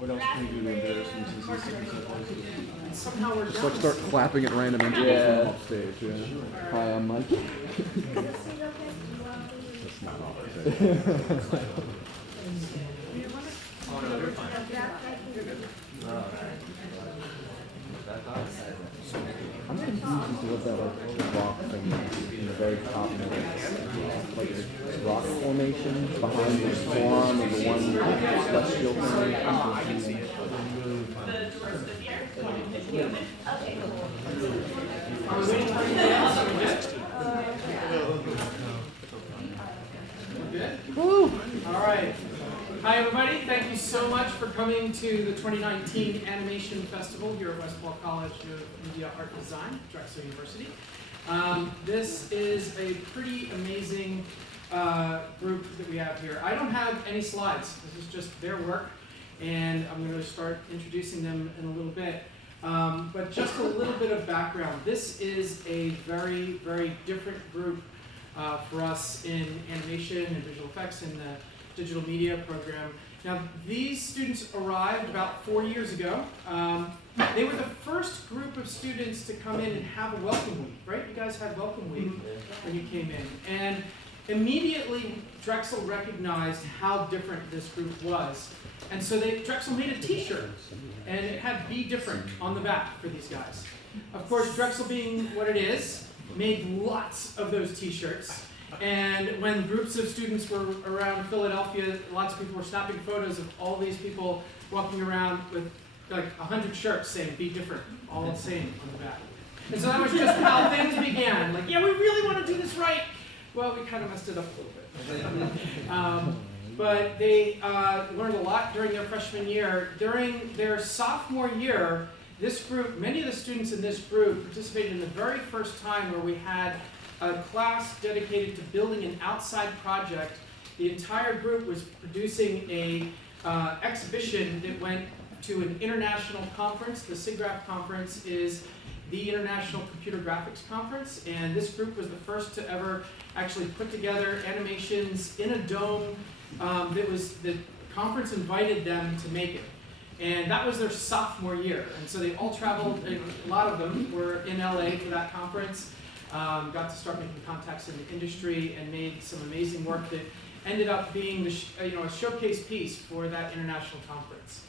What else can you do to embarrass me since this is so close? Somehow we're Just like start clapping at random intervals off stage. Yeah. Hi, I'm Mike. That's not off stage. Oh no, you're fine. I'm confused as to what that like rock thing is in the very top middle. Like the rock formation behind the forearm of the one celestial thing. I can see it. Woo! All right. Hi, everybody. Thank you so much for coming to the 2019 Animation Festival here at Westphal College of Media Art Design, Drexel University. This is a pretty amazing group that we have here. I don't have any slides. This is just their work, and I'm going to start introducing them in a little bit. But just a little bit of background. This is a very, very different group for us in animation and visual effects in the digital media program. Now, these students arrived about 4 years ago. They were the first group of students to come in and have a welcome week, right? You guys had welcome week when you came in. And immediately, Drexel recognized how different this group was. And so Drexel made a t-shirt, and it had "Be Different" on the back for these guys. Of course, Drexel being what it is, made lots of those t-shirts. And when groups of students were around Philadelphia, lots of people were snapping photos of all these people walking around with like 100 shirts saying "Be Different," all the same on the back. And so that was just how things began. Like, yeah, we really want to do this right. Well, we kind of messed it up a little bit. But they learned a lot during their freshman year. During their sophomore year, this group, many of the students in this group participated in the very first time where we had a class dedicated to building an outside project. The entire group was producing a exhibition that went to an international conference. The SIGGRAPH conference is the International Computer Graphics Conference, and this group was the first to ever actually put together animations in a dome. The conference invited them to make it. And that was their sophomore year. And so they all traveled, and a lot of them were in LA for that conference, got to start making contacts in the industry and made some amazing work that ended up being a showcase piece for that international conference.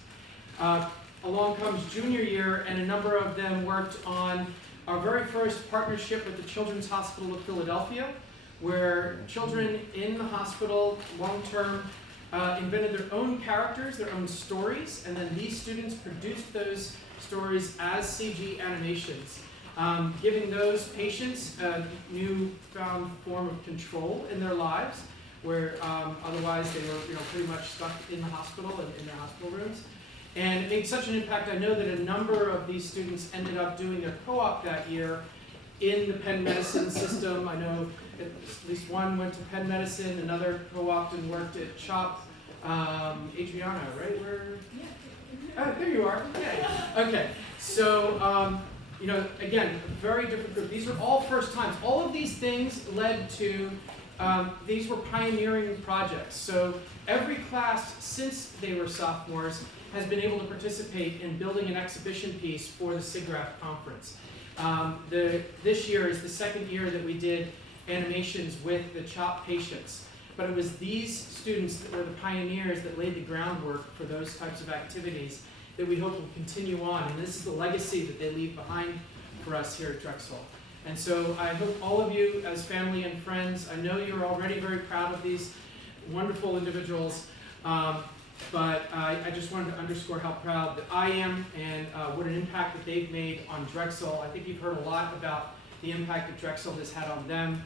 Along comes junior year, and a number of them worked on our very first partnership with the Children's Hospital of Philadelphia, where children in the hospital long-term invented their own characters, their own stories, and then these students produced those stories as CG animations, giving those patients a newfound form of control in their lives, where otherwise they were pretty much stuck in the hospital and in their hospital rooms. And it made such an impact. I know that a number of these students ended up doing their co-op that year in the Penn Medicine system. I know at least one went to Penn Medicine, another co-opted and worked at CHOP. Adriana, right? There you are. Okay. Okay. So, again, a very different group. These are all first times. All of these things led to, these were pioneering projects. So every class since they were sophomores has been able to participate in building an exhibition piece for the SIGGRAPH conference. This year is the second year that we did animations with the CHOP patients. But it was these students that were the pioneers that laid the groundwork for those types of activities that we hope will continue on. And this is the legacy that they leave behind for us here at Drexel. And so I hope all of you as family and friends, I know you're already very proud of these wonderful individuals, but I just wanted to underscore how proud that I am and what an impact that they've made on Drexel. I think you've heard a lot about the impact that Drexel has had on them.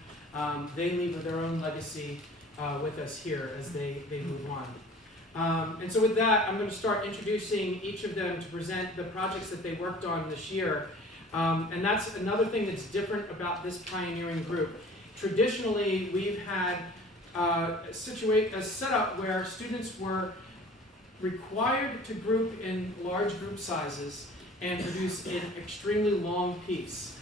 They leave their own legacy with us here as they move on. And so with that, I'm going to start introducing each of them to present the projects that they worked on this year. And that's another thing that's different about this pioneering group. Traditionally, we've had a setup where students were required to group in large group sizes and produce an extremely long piece.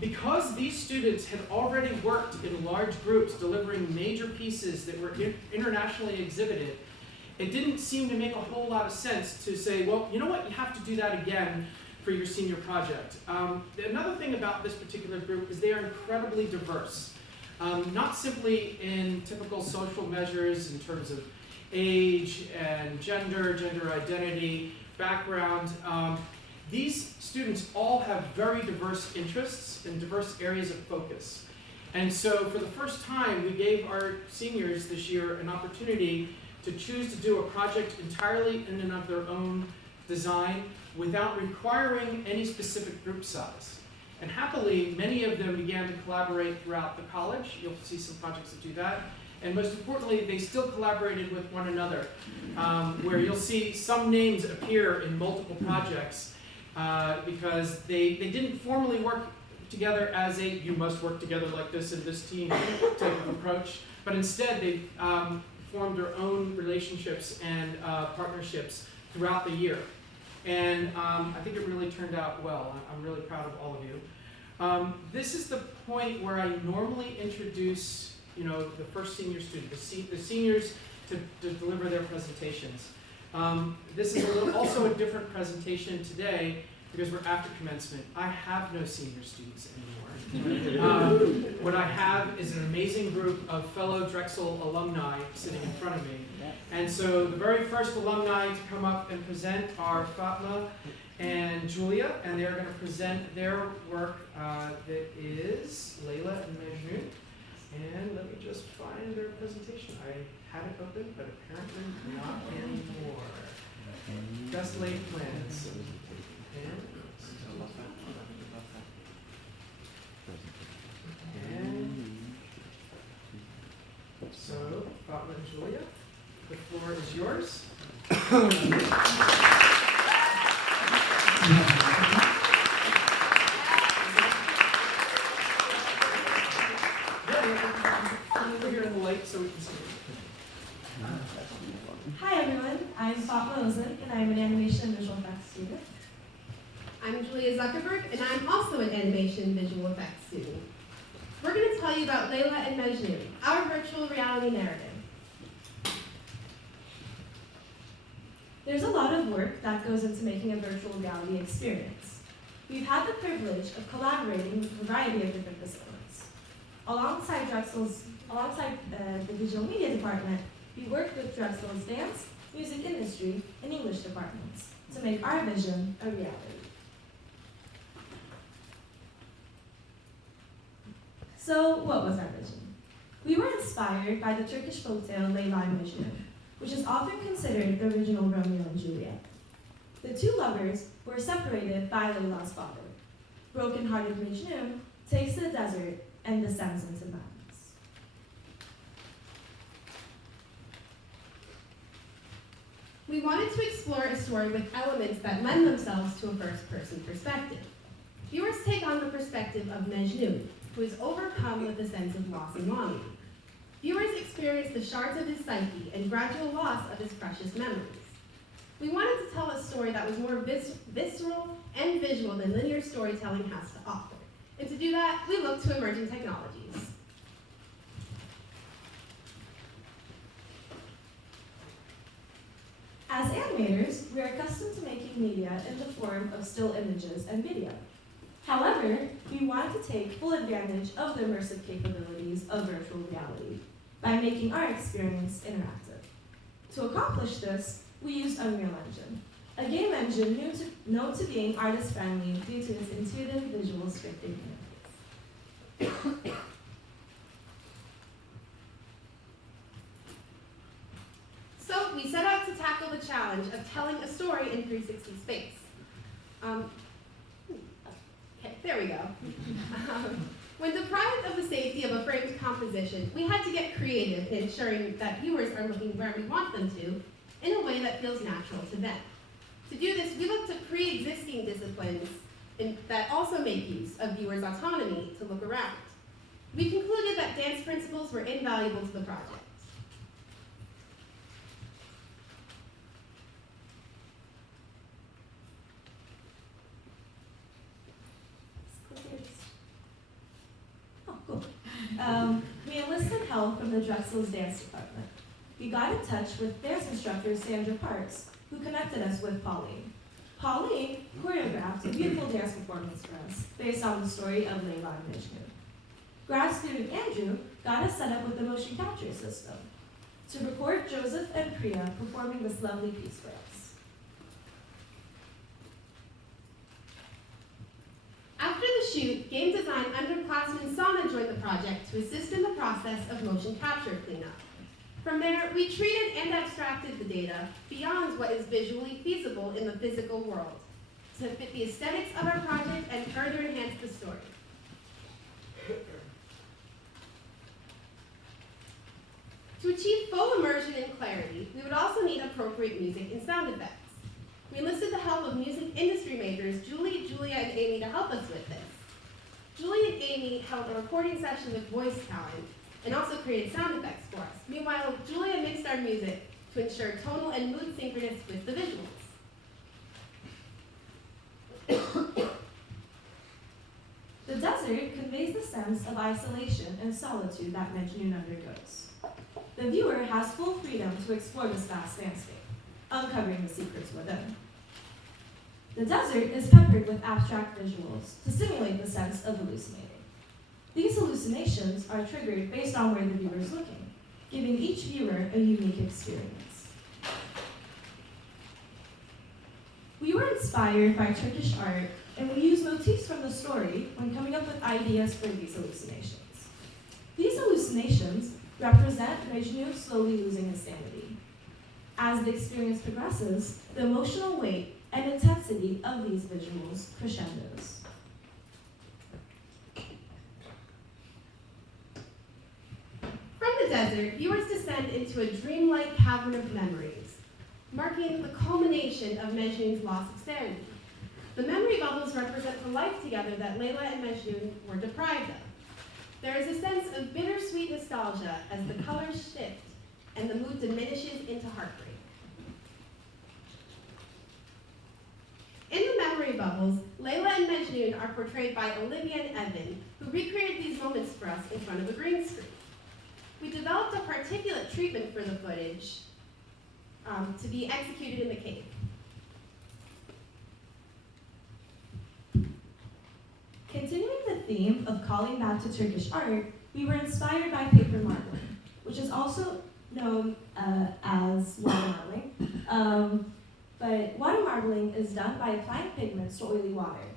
Because these students had already worked in large groups delivering major pieces that were internationally exhibited, it didn't seem to make a whole lot of sense to say, well, you know what, you have to do that again for your senior project. Another thing about this particular group is they are incredibly diverse. Not simply in typical social measures in terms of age and gender identity, background. These students all have very diverse interests and diverse areas of focus. And so for the first time, we gave our seniors this year an opportunity to choose to do a project entirely in and of their own design without requiring any specific group size. And happily, many of them began to collaborate throughout the college. You'll see some projects that do that. And most importantly, they still collaborated with one another, where you'll see some names appear in multiple projects because they didn't formally work together as a, you must work together like this in this team type of approach, but instead they formed their own relationships and partnerships throughout the year. And I think it really turned out well. I'm really proud of all of you. This is the point where I normally introduce the first senior student, the seniors to deliver their presentations. This is also a different presentation today because we're after commencement. I have no senior students anymore. What I have is an amazing group of fellow Drexel alumni sitting in front of me. And so the very first alumni to come up and present are Fatma and Julia, and they're going to present their work that is Layla and Majnun. And let me just find their presentation. I had it open, but apparently not anymore. Best laid plans. And so, Fatma and Julia, the floor is yours. Over here in the light so we can see. Hi everyone, I'm Fatma Ozan and I'm an animation and visual effects student. I'm Julia Zuckerberg and I'm also an animation and visual effects student. We're going to tell you about Layla and Majnun, our virtual reality narrative. There's a lot of work that goes into making a virtual reality experience. We've had the privilege of collaborating with a variety of different disciplines. Alongside the digital media department, we worked with Drexel's dance, music industry, and English departments to make our vision a reality. So, what was our vision? We were inspired by the Turkish folktale Leyla and Majnun, which is often considered the original Romeo and Juliet. The two lovers were separated by Leyla's father. Broken-hearted Majnun takes to the desert and descends into madness. We wanted to explore a story with elements that lend themselves to a first-person perspective. Viewers take on the perspective of Majnun, who is overcome with a sense of loss and longing. Viewers experience the shards of his psyche and gradual loss of his precious memories. We wanted to tell a story that was more visceral and visual than linear storytelling has to offer. And to do that, we looked to emerging technologies. As animators, we are accustomed to making media in the form of still images and video. However, we wanted to take full advantage of the immersive capabilities of virtual reality by making our experience interactive. To accomplish this, we used Unreal Engine, a game engine known to being artist-friendly due to its intuitive visual scripting interface. So we set out to tackle the challenge of telling a story in 360 space. Okay, there we go. When deprived of the safety of a framed composition, we had to get creative in ensuring that viewers are looking where we want them to in a way that feels natural to them. To do this, we looked at pre-existing disciplines that also make use of viewers' autonomy to look around. We concluded that dance principles were invaluable to the project. Oh, cool. We enlisted help from the Drexel's dance department. we got in touch with dance instructor Sandra Parks, who connected us with Pauline. Pauline choreographed a beautiful dance performance for us based on the story of Layla and Majnun. Grad student Andrew got us set up with the motion capture system to record Joseph and Priya performing this lovely piece for us. After the shoot, game design underclassman Sana joined the project to assist in the process of motion capture cleanup. From there, we treated and abstracted the data beyond what is visually feasible in the physical world to fit the aesthetics of our project and further enhance the story. To achieve full immersion and clarity, we would also need appropriate music and sound effects. We enlisted the help of music industry majors Julie, Julia, and Amy to help us with this. Julie and Amy held a recording session with voice talent and also created sound effects for us. Meanwhile, Julia mixed our music to ensure tonal and mood synchronous with the visuals. The desert conveys the sense of isolation and solitude that Majnun undergoes. The viewer has full freedom to explore this vast landscape, uncovering the secrets within. The desert is peppered with abstract visuals to simulate the sense of hallucinating. These hallucinations are triggered based on where the viewer is looking, giving each viewer a unique experience. We were inspired by Turkish art, and we used motifs from the story when coming up with ideas for these hallucinations. These hallucinations represent Majnun slowly losing his sanity. As the experience progresses, the emotional weight and intensity of these visuals crescendos. From the desert, viewers descend into a dreamlike cavern of memories, marking the culmination of Majnun's loss of sanity. The memory bubbles represent the life together that Layla and Majnun were deprived of. There is a sense of bittersweet nostalgia as the colors shift and the mood diminishes into heartbreak. In the memory bubbles, Layla and Majnun are portrayed by Olivia and Evan, who recreated these moments for us in front of a green screen. We developed a particulate treatment for the footage to be executed in the cave. Continuing the theme of calling back to Turkish art, we were inspired by paper marbling, which is also known as water marbling. But water marbling is done by applying pigments to oily water,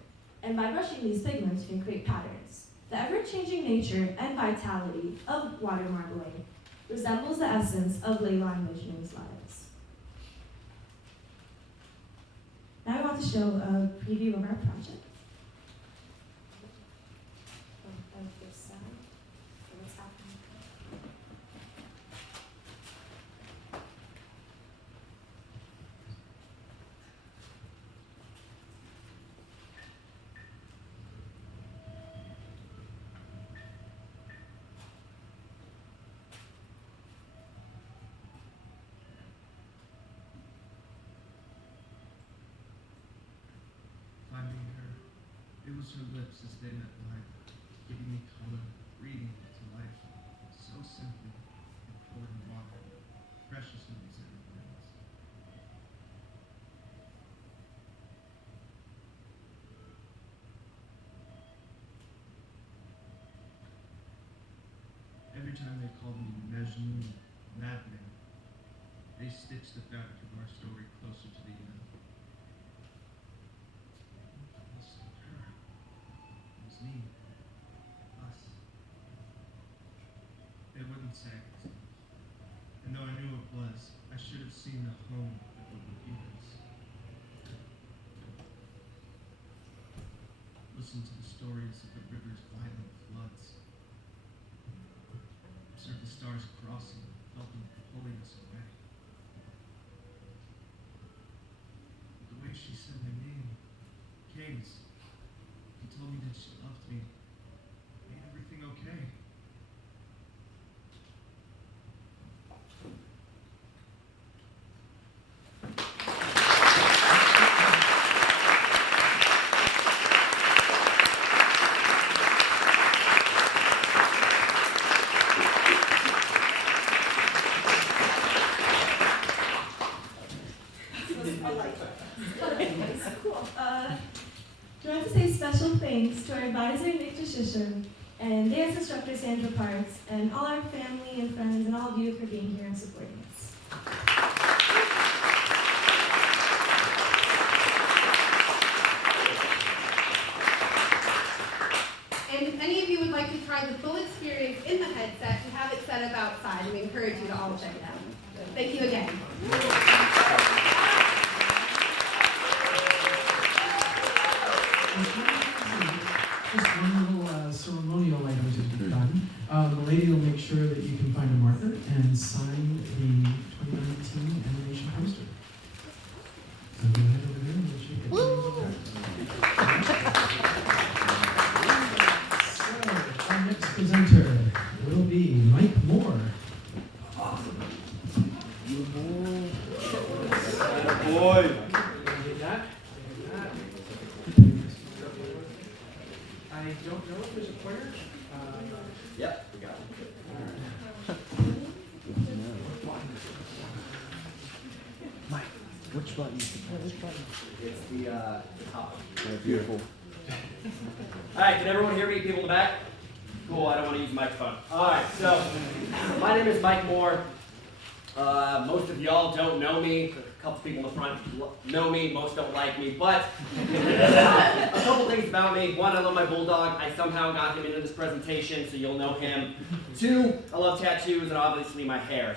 and by brushing these pigments you can create patterns. The ever-changing nature and vitality of water marbling resembles the essence of Layla and Majnun's lives. Now I want to show a preview of our project. Of this sound, so what's happening. Finding her, it was her lips as they met mine, giving me color, breathing to life, so simply, and poured in water, precious in these evergreens. Every time they called me Majnun, madman, they stitched the fabric of our story closer to the end. It was her. It was me. Us. They wouldn't say it. And though I knew it was, I should have seen a home that wouldn't be this. Listen to the stories of the river's violent floods. Observe the stars crossing, felt them pulling us away. But the way she said my name, Kings, and told me that she loved me, made everything okay. alike. Cool. I want to say special thanks to our advisor, Nick Jashishin, and dance instructor, Sandra Parks, and all our family and friends, and all of you for being here and supporting us. And if any of you would like to try the full experience in the headset, we have it set up outside, and we encourage you to all check it out. Thank you again. Just one little ceremonial item to be done. The lady will make sure that you can find a marker and sign the 2019 animation poster. So go ahead over there and we'll shake it. So, our next presenter will be Mike Moore. Boy. Get that? I don't know if there's a pointer. Yep, we got it. Mike, which button? Which button? It's the top. Yeah, beautiful. All right, can everyone hear me? People in the back? Cool, I don't want to use the microphone. All right, so my name is Mike Moore. Most of y'all don't know me. A couple people in the front know me. Most don't like me, but a couple things about me. One, I love my bulldog. I somehow got him into this presentation, so you'll know him. Two, I love tattoos and obviously my hair.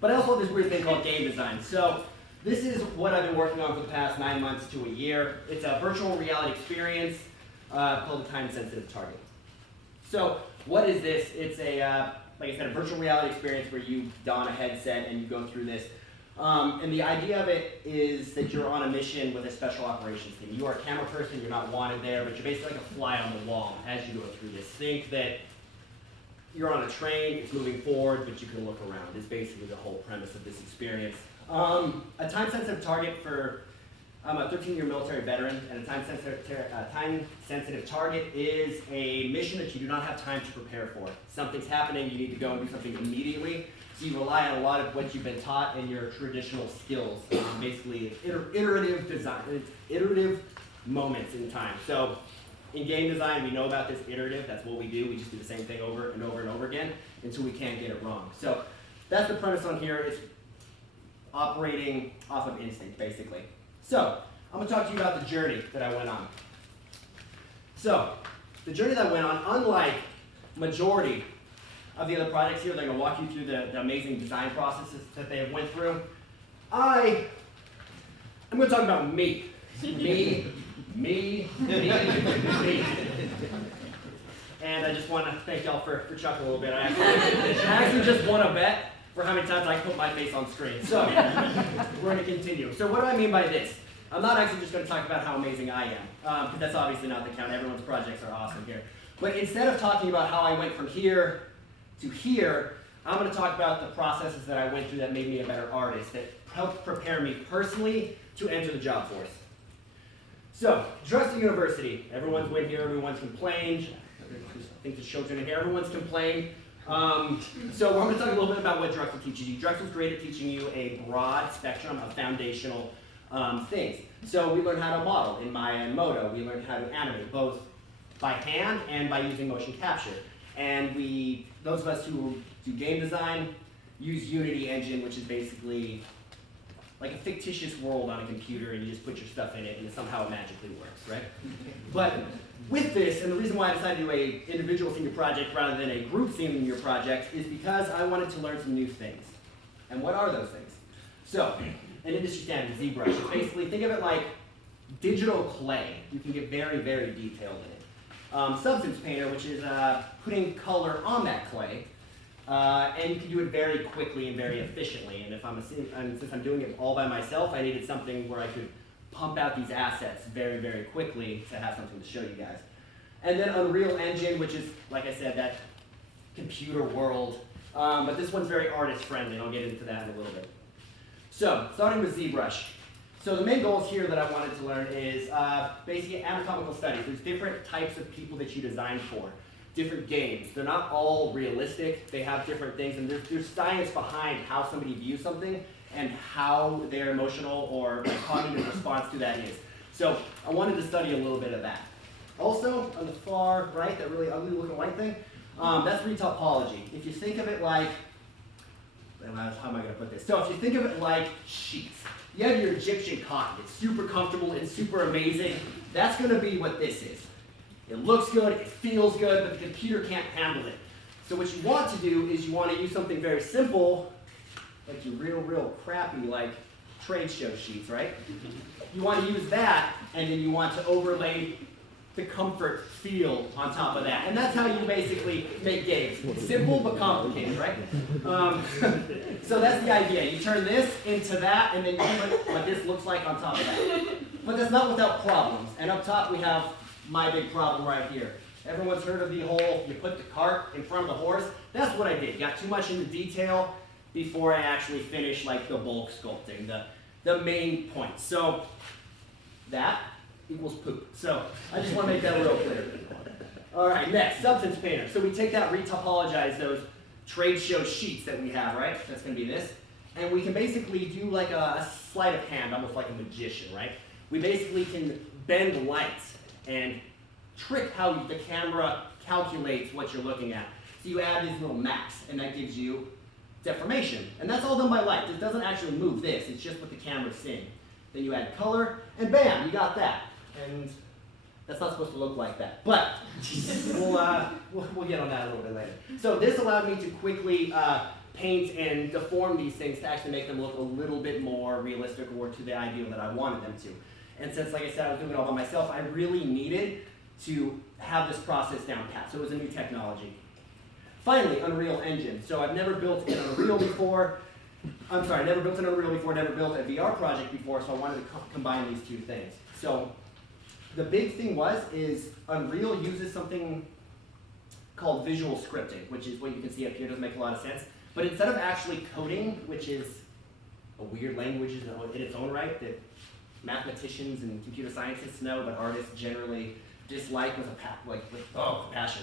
But I also love this weird thing called game design. So this is what I've been working on for the past 9 months to a year. It's a virtual reality experience called a time-sensitive target. So what is this? It's a, like I said, a virtual reality experience where you don a headset and you go through this. And the idea of it is that you're on a mission with a special operations team. You are a camera person, you're not wanted there, but you're basically like a fly on the wall as you go through this. Think that you're on a train, it's moving forward, but you can look around. It's basically the whole premise of this experience. A time-sensitive target for, I'm a 13-year military veteran, and a time-sensitive target is a mission that you do not have time to prepare for. Something's happening, you need to go and do something immediately. So you rely on a lot of what you've been taught in your traditional skills, basically iterative design, iterative moments in time. So in game design, we know about this iterative. That's what we do. We just do the same thing over and over and over again until we can't get it wrong. So that's the premise on here. It's operating off of instinct, basically. So I'm going to talk to you about the journey that I went on. So the journey that I went on, unlike majority of the other projects here, they're going to walk you through the amazing design processes that they have went through. I'm going to talk about me. Me. And I just want to thank y'all for chuckling a little bit. I actually just won a bet for how many times I can put my face on screen. So we're going to continue. So what do I mean by this? I'm not actually just going to talk about how amazing I am, because that's obviously not the count. Everyone's projects are awesome here. But instead of talking about how I went from here to here, I'm going to talk about the processes that I went through that made me a better artist, that helped prepare me personally to enter the job force. So, Drexel University, everyone's went here, everyone's complained. I think the children in here, everyone's complained. So we're going to talk a little bit about what Drexel teaches you. Drexel's great at teaching you a broad spectrum of foundational things. So we learned how to model in Maya and Modo. We learned how to animate, both by hand and by using motion capture. And those of us who do game design, use Unity engine, which is basically like a fictitious world on a computer, and you just put your stuff in it, and somehow it magically works, right? But with this, and the reason why I decided to do an individual senior project rather than a group senior project is because I wanted to learn some new things. And what are those things? So, an industry standard, ZBrush. It's basically, think of it like digital clay. You can get very, very detailed in it. Substance painter, which is putting color on that clay. And you can do it very quickly and very efficiently. And since I'm doing it all by myself, I needed something where I could pump out these assets very, very quickly to have something to show you guys. And then Unreal Engine, which is, like I said, that computer world. But this one's very artist friendly, and I'll get into that in a little bit. So, starting with ZBrush. So the main goals here that I wanted to learn is basically anatomical studies. There's different types of people that you design for. Different games. They're not all realistic. They have different things, and there's science behind how somebody views something and how their emotional or cognitive response to that is. So I wanted to study a little bit of that. Also, on the far right, that really ugly looking white thing, that's retopology. If you think of it like, how am I going to put this? So if you think of it like sheets, you have your Egyptian cotton. It's super comfortable and super amazing. That's going to be what this is. It looks good, it feels good, but the computer can't handle it. So what you want to do is you want to use something very simple, like your real crappy, like trade show sheets, right? You want to use that, and then you want to overlay the comfort feel on top of that. And that's how you basically make games. Simple but complicated, right? So that's the idea. You turn this into that, and then you put what this looks like on top of that. But that's not without problems. And up top we have my big problem right here. Everyone's heard of the whole, you put the cart in front of the horse. That's what I did. Got too much into detail before I actually finished like the bulk sculpting, the main point. So that equals poop. So I just want to make that real clear. All right, next, substance painter. So we take that, retopologize those trade show sheets that we have, right? That's going to be this. And we can basically do like a sleight of hand, almost like a magician, right? We basically can bend lights and trick how the camera calculates what you're looking at. So you add these little maps, and that gives you deformation. And that's all done by light. It doesn't actually move this. It's just what the camera's seeing. Then you add color, and bam, you got that. And that's not supposed to look like that. But we'll get on that a little bit later. So this allowed me to quickly paint and deform these things to actually make them look a little bit more realistic or to the ideal that I wanted them to. And since, like I said, I was doing it all by myself, I really needed to have this process down pat. So it was a new technology. Finally, Unreal Engine. So I've never built an Unreal before. I'm sorry, never built an Unreal before, never built a VR project before, so I wanted to combine these two things. So the big thing is Unreal uses something called visual scripting, which is what you can see up here. Doesn't make a lot of sense. But instead of actually coding, which is a weird language in its own right that mathematicians and computer scientists know, but artists generally dislike with passion.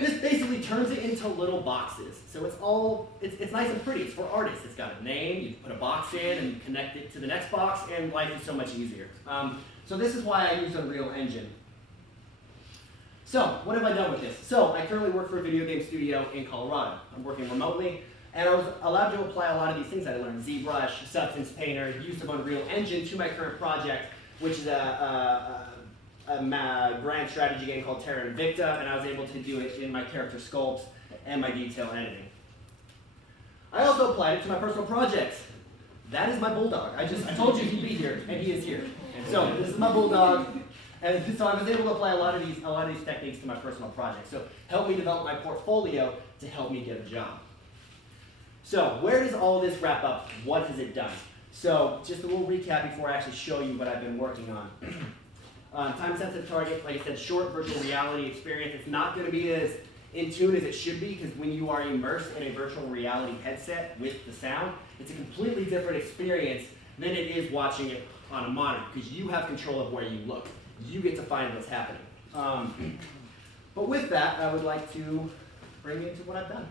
This basically turns it into little boxes. So it's nice and pretty. It's for artists. It's got a name. You put a box in and connect it to the next box, and life is so much easier. So this is why I use Unreal Engine. So what have I done with this? So I currently work for a video game studio in Colorado. I'm working remotely, and I was allowed to apply a lot of these things that I learned: ZBrush, Substance Painter, use of Unreal Engine to my current project, which is a grand strategy game called Terra Invicta, and I was able to do it in my character sculpts and my detail editing. I also applied it to my personal projects. That is my bulldog. I told you he'd be here, and he is here. And so this is my bulldog, and so I was able to apply a lot of these techniques to my personal projects. So help me develop my portfolio to help me get a job. So where does all this wrap up? What has it done? So just a little recap before I actually show you what I've been working on. Time-sensitive target, like I said, short virtual reality experience. It's not going to be as in tune as it should be, because when you are immersed in a virtual reality headset with the sound, it's a completely different experience than it is watching it on a monitor, because you have control of where you look. You get to find what's happening. But with that, I would like to bring you into what I've done.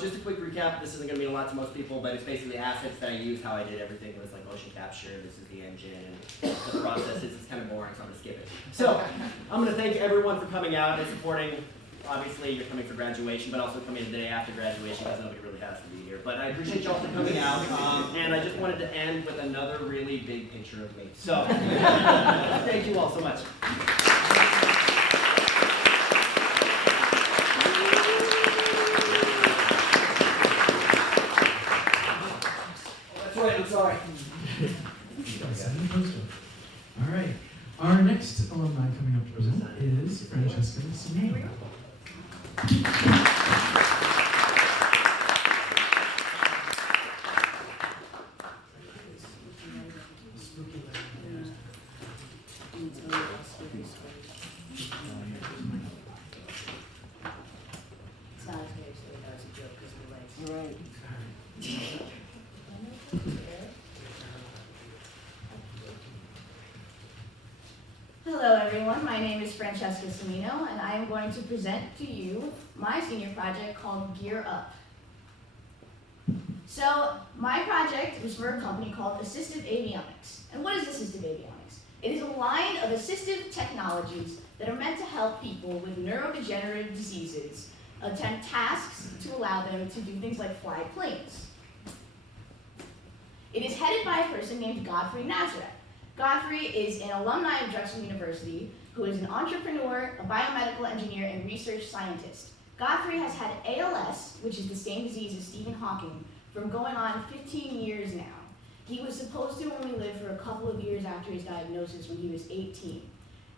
just a quick recap. This isn't going to mean a lot to most people, but it's basically the assets that I used, how I did everything was like motion capture. This is the engine and the processes. It's kind of boring, so I'm going to skip it. So I'm going to thank everyone for coming out and supporting. Obviously, you're coming for graduation, but also coming the day after graduation because nobody really has to be here. But I appreciate y'all for coming out, and I just wanted to end with another really big picture of me. So thank you all so much. I'm sorry. All right. Our next alumni coming up to present is Francesca Simino. Hello everyone, my name is Francesca Simino and I am going to present to you my senior project called Gear Up. So my project was for a company called Assistive Avionics. And what is Assistive Avionics? It is a line of assistive technologies that are meant to help people with neurodegenerative diseases attempt tasks to allow them to do things like fly planes. It is headed by a person named Godfrey Nazareth. Godfrey is an alumni of Drexel University who is an entrepreneur, a biomedical engineer, and research scientist. Godfrey has had ALS, which is the same disease as Stephen Hawking, from going on 15 years now. He was supposed to only live for a couple of years after his diagnosis when he was 18.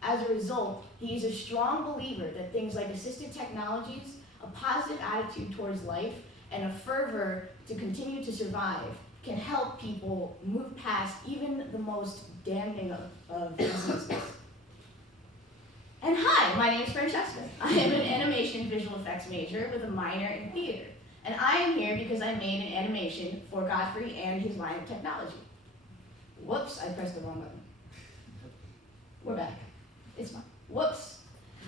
As a result, he is a strong believer that things like assistive technologies, a positive attitude towards life, and a fervor to continue to survive can help people move past even the most damning of diseases. And hi, my name is Francesca. I am an animation visual effects major with a minor in theater. And I am here because I made an animation for Godfrey and his line of technology. Whoops, I pressed the wrong button. We're back. It's fine. Whoops.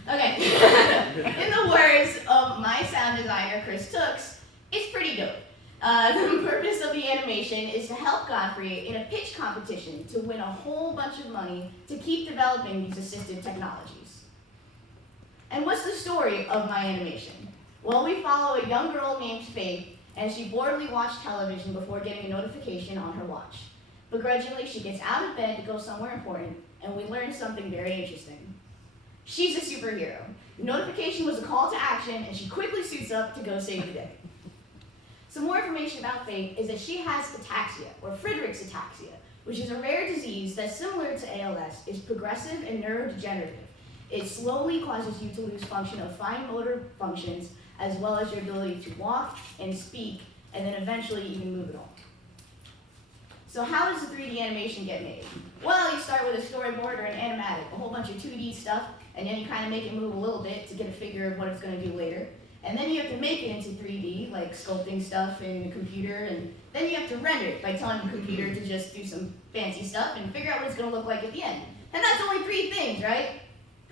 Okay. In the words of my sound designer, Chris Tooks, it's pretty dope. The purpose of the animation is to help Godfrey in a pitch competition to win a whole bunch of money to keep developing these assistive technologies. And what's the story of my animation? Well, we follow a young girl named Faith, and she boredly watched television before getting a notification on her watch. Begrudgingly, she gets out of bed to go somewhere important, and we learn something very interesting. She's a superhero. The notification was a call to action, and she quickly suits up to go save the day. Some more information about Faith is that she has ataxia, or Friedreich's ataxia, which is a rare disease that, similar to ALS, is progressive and neurodegenerative. It slowly causes you to lose function of fine motor functions, as well as your ability to walk and speak, and then eventually even move at all. So how does the 3D animation get made? Well, you start with a storyboard or an animatic, a whole bunch of 2D stuff, and then you kind of make it move a little bit to get a figure of what it's going to do later. And then you have to make it into 3D, like sculpting stuff in the computer, and then you have to render it by telling the computer to just do some fancy stuff and figure out what it's going to look like at the end. And that's only 3 things, right?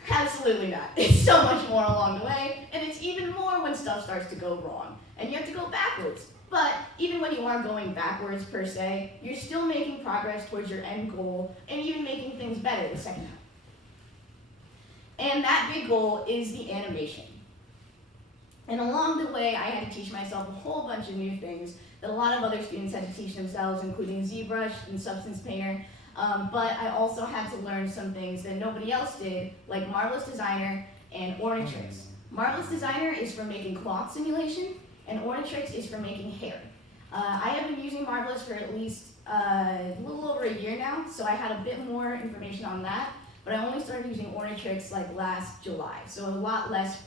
Absolutely not. It's so much more along the way, and it's even more when stuff starts to go wrong, and you have to go backwards. But even when you are going backwards per se, you're still making progress towards your end goal, and even making things better the second time. And that big goal is the animation. And along the way, I had to teach myself a whole bunch of new things that a lot of other students had to teach themselves, including ZBrush and Substance Painter. But I also had to learn some things that nobody else did, like Marvelous Designer and Ornatrix. Marvelous Designer is for making cloth simulation, and Ornatrix is for making hair. I have been using Marvelous for at least a little over a year now, so I had a bit more information on that, but I only started using Ornatrix like last July, so a lot less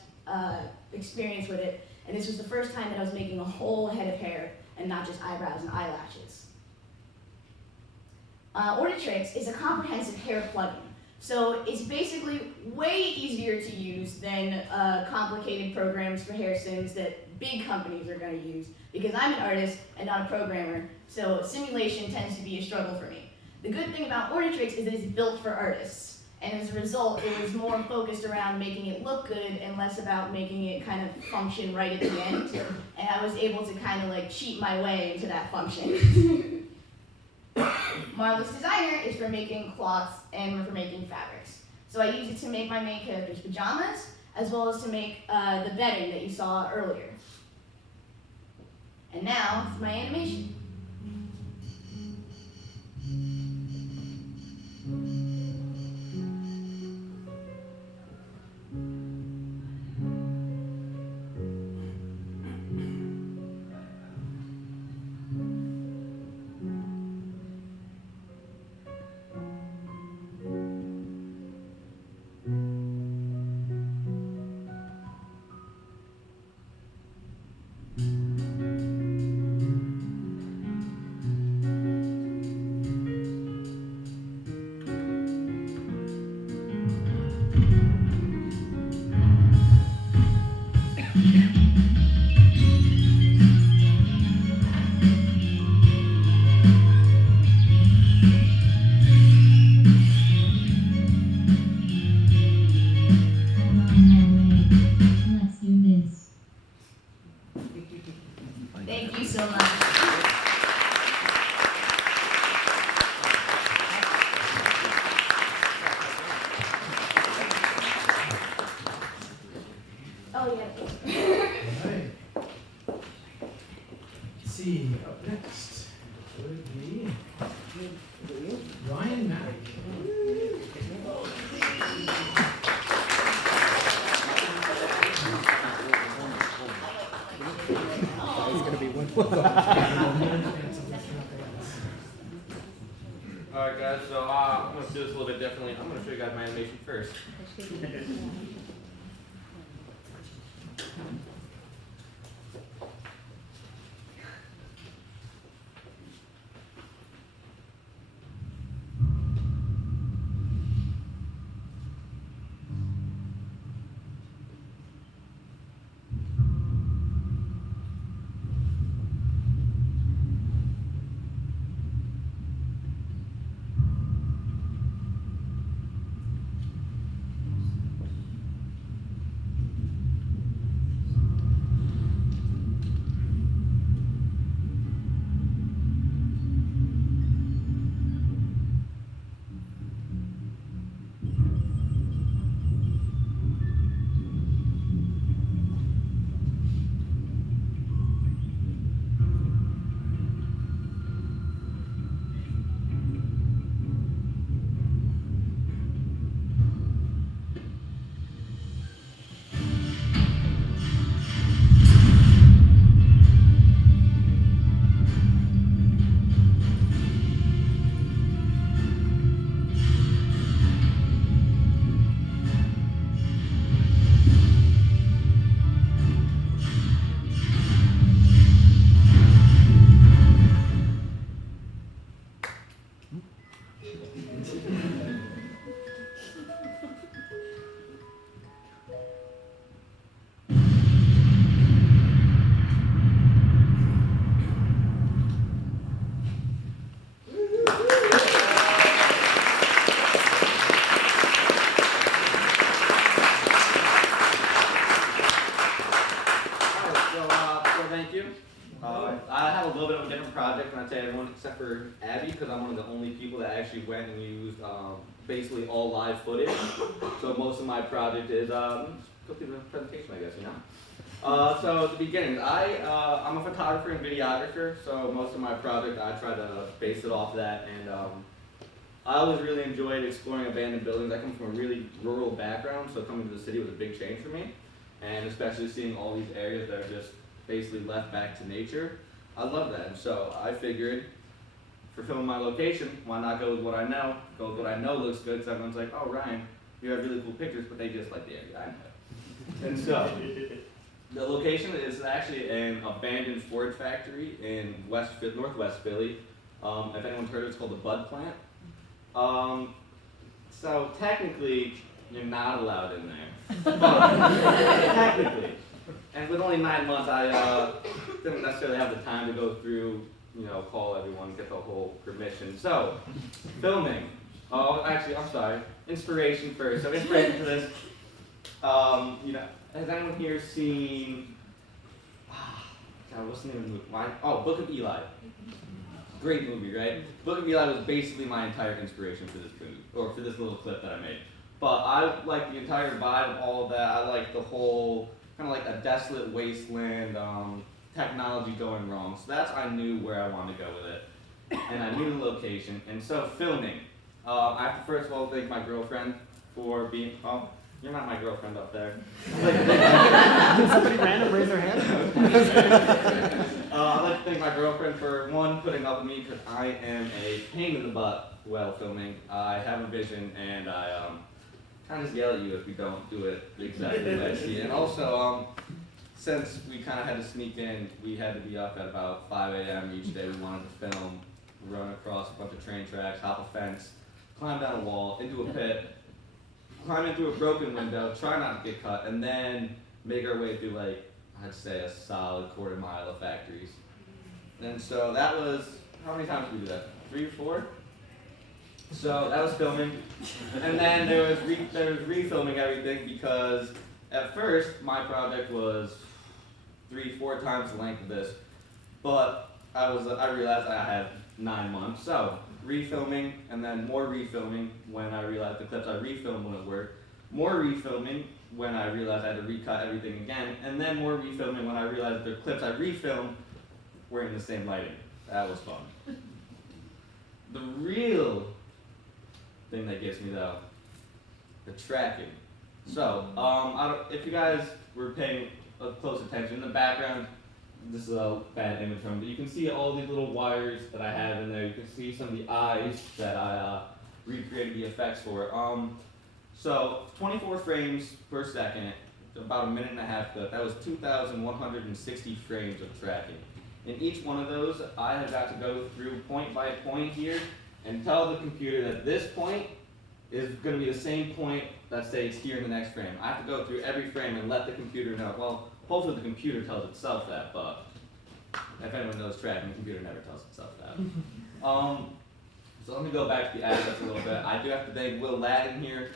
experience with it, and this was the first time that I was making a whole head of hair and not just eyebrows and eyelashes. Ornatrix is a comprehensive hair plugin, so it's basically way easier to use than complicated programs for hair sims that big companies are going to use, because I'm an artist and not a programmer, so simulation tends to be a struggle for me. The good thing about Ornatrix is that it's built for artists. And as a result, it was more focused around making it look good and less about making it kind of function right at the end. And I was able to kind of like cheat my way into that function. Marvelous Designer is for making cloths and for making fabrics. So I use it to make my main character's pajamas, as well as to make the bedding that you saw earlier. And now, it's my animation. Thank you so much. Oh, yeah. Alright. Let's see, up next would be Ryan Mack. Alright guys, so I'm going to do this a little bit differently. I'm going to show you guys my animation first. I have a little bit of a different project than I'd say everyone except for Abby, because I'm one of the only people that actually went and used basically all live footage. So most of my project is, go through the presentation, I guess, you know? So at the beginning, I'm a photographer and videographer, so most of my project I try to base it off that, and I always really enjoyed exploring abandoned buildings. I come from a really rural background, so coming to the city was a big change for me, and especially seeing all these areas that are just basically left back to nature. I love that, and so I figured for filming my location, why not go with what I know? Go with what I know looks good, so everyone's like, oh Ryan, you have really cool pictures, but they just like the area I know. And so, the location is actually an abandoned Ford factory in northwest Philly. If anyone's heard of it, it's called the Bud Plant. So technically, you're not allowed in there. But, technically. And with only 9 months, I didn't necessarily have the time to go through, call everyone, get the whole permission. So, filming. Oh, actually, I'm sorry. Inspiration first. So inspiration for this. Has anyone here seen? God, what's the name of the movie? Book of Eli. Great movie, right? Book of Eli was basically my entire inspiration for this movie, or for this little clip that I made. But I like the entire vibe of all of that. I like the whole kind of like a desolate wasteland, technology going wrong. So I knew where I wanted to go with it, and I knew the location. And so filming. I have to first of all thank my girlfriend for being. Oh, you're not my girlfriend up there. Did somebody random raise their hand? I'd like to thank my girlfriend for one, putting up with me, because I am a pain in the butt while filming. I have a vision, and I kind of just yell at you if we don't do it exactly the way I see it. And also, since we kind of had to sneak in, we had to be up at about 5 a.m. each day. We wanted to film, run across a bunch of train tracks, hop a fence, climb down a wall, into a pit, climb in through a broken window, try not to get cut, and then make our way through, like, I'd say a solid quarter mile of factories. And so that was, how many times did we do that? 3 or 4? So that was filming. And then there was refilming everything, because at first my project was 3-4 times the length of this. But I realized I had 9 months. So refilming, and then more refilming when I realized the clips I refilmed wouldn't work. More refilming when I realized I had to recut everything again, and then more refilming when I realized the clips I refilmed were in the same lighting. That was fun. The real thing that gets me though, the tracking. So, if you guys were paying close attention, in the background, this is a bad image from, but you can see all these little wires that I have in there. You can see some of the eyes that I recreated the effects for. So 24 frames per second, about a minute and a half clip. That was 2,160 frames of tracking. In each one of those, I have got to go through point by point here and tell the computer that this point is going to be the same point that stays here in the next frame. I have to go through every frame and let the computer know. Well, hopefully the computer tells itself that, but if anyone knows tracking, the computer never tells itself that. So let me go back to the assets a little bit. I do have to thank Will Ladden here.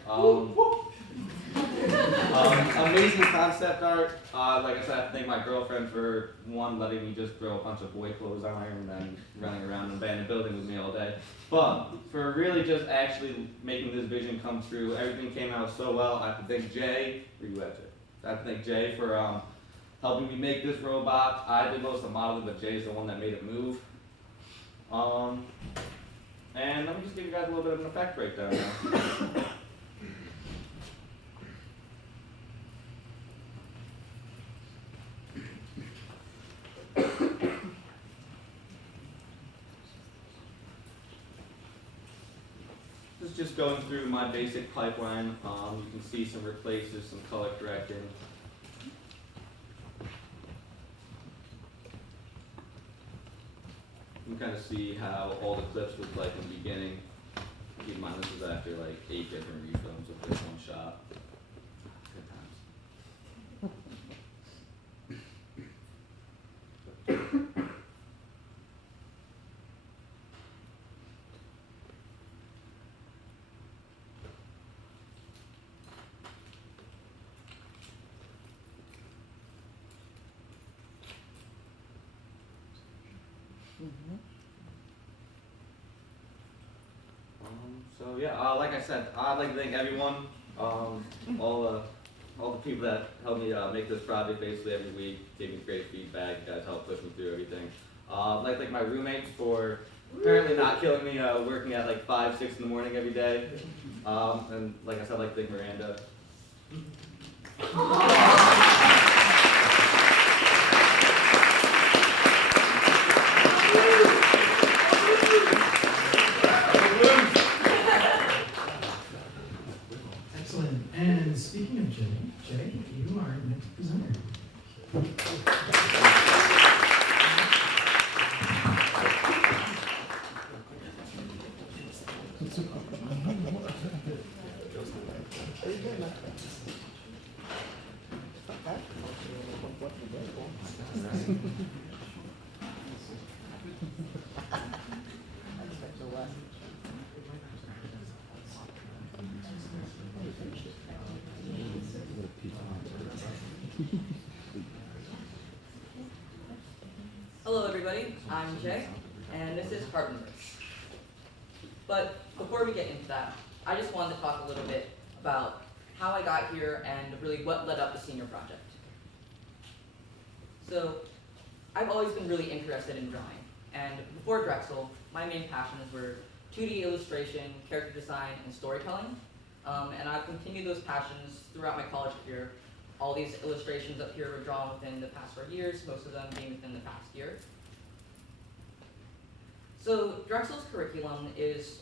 Amazing concept art. Like I said, I have to thank my girlfriend for one, letting me just throw a bunch of boy clothes on her and then running around an abandoned building with me all day. But for really just actually making this vision come true, everything came out so well. I have to thank Jay. Where you at, Jay? I have to thank Jay for helping me make this robot. I did most of the modeling, but Jay's the one that made it move. And let me just give you guys a little bit of an effect breakdown now. This is just going through my basic pipeline. You can see some replaces, some color correcting. You can kind of see how all the clips look like in the beginning. Keep in mind, this is after like 8 different refilms of this one shot. Good times. So yeah, like I said, I'd like to thank everyone, all the people that helped me make this project basically every week, gave me great feedback, you guys helped push me through everything. I'd like to thank my roommates for apparently not killing me working at like 5, 6 in the morning every day. And like I said, I'd like to thank Miranda. Excellent. And speaking of Jay, you are our next presenter. everybody, I'm Jay, and this is Carpenter's. But before we get into that, I just wanted to talk a little bit about how I got here and really what led up to senior project. So, I've always been really interested in drawing, and before Drexel, my main passions were 2D illustration, character design, and storytelling, and I've continued those passions throughout my college career. All these illustrations up here were drawn within the past 4 years, most of them being within the past year. So Drexel's curriculum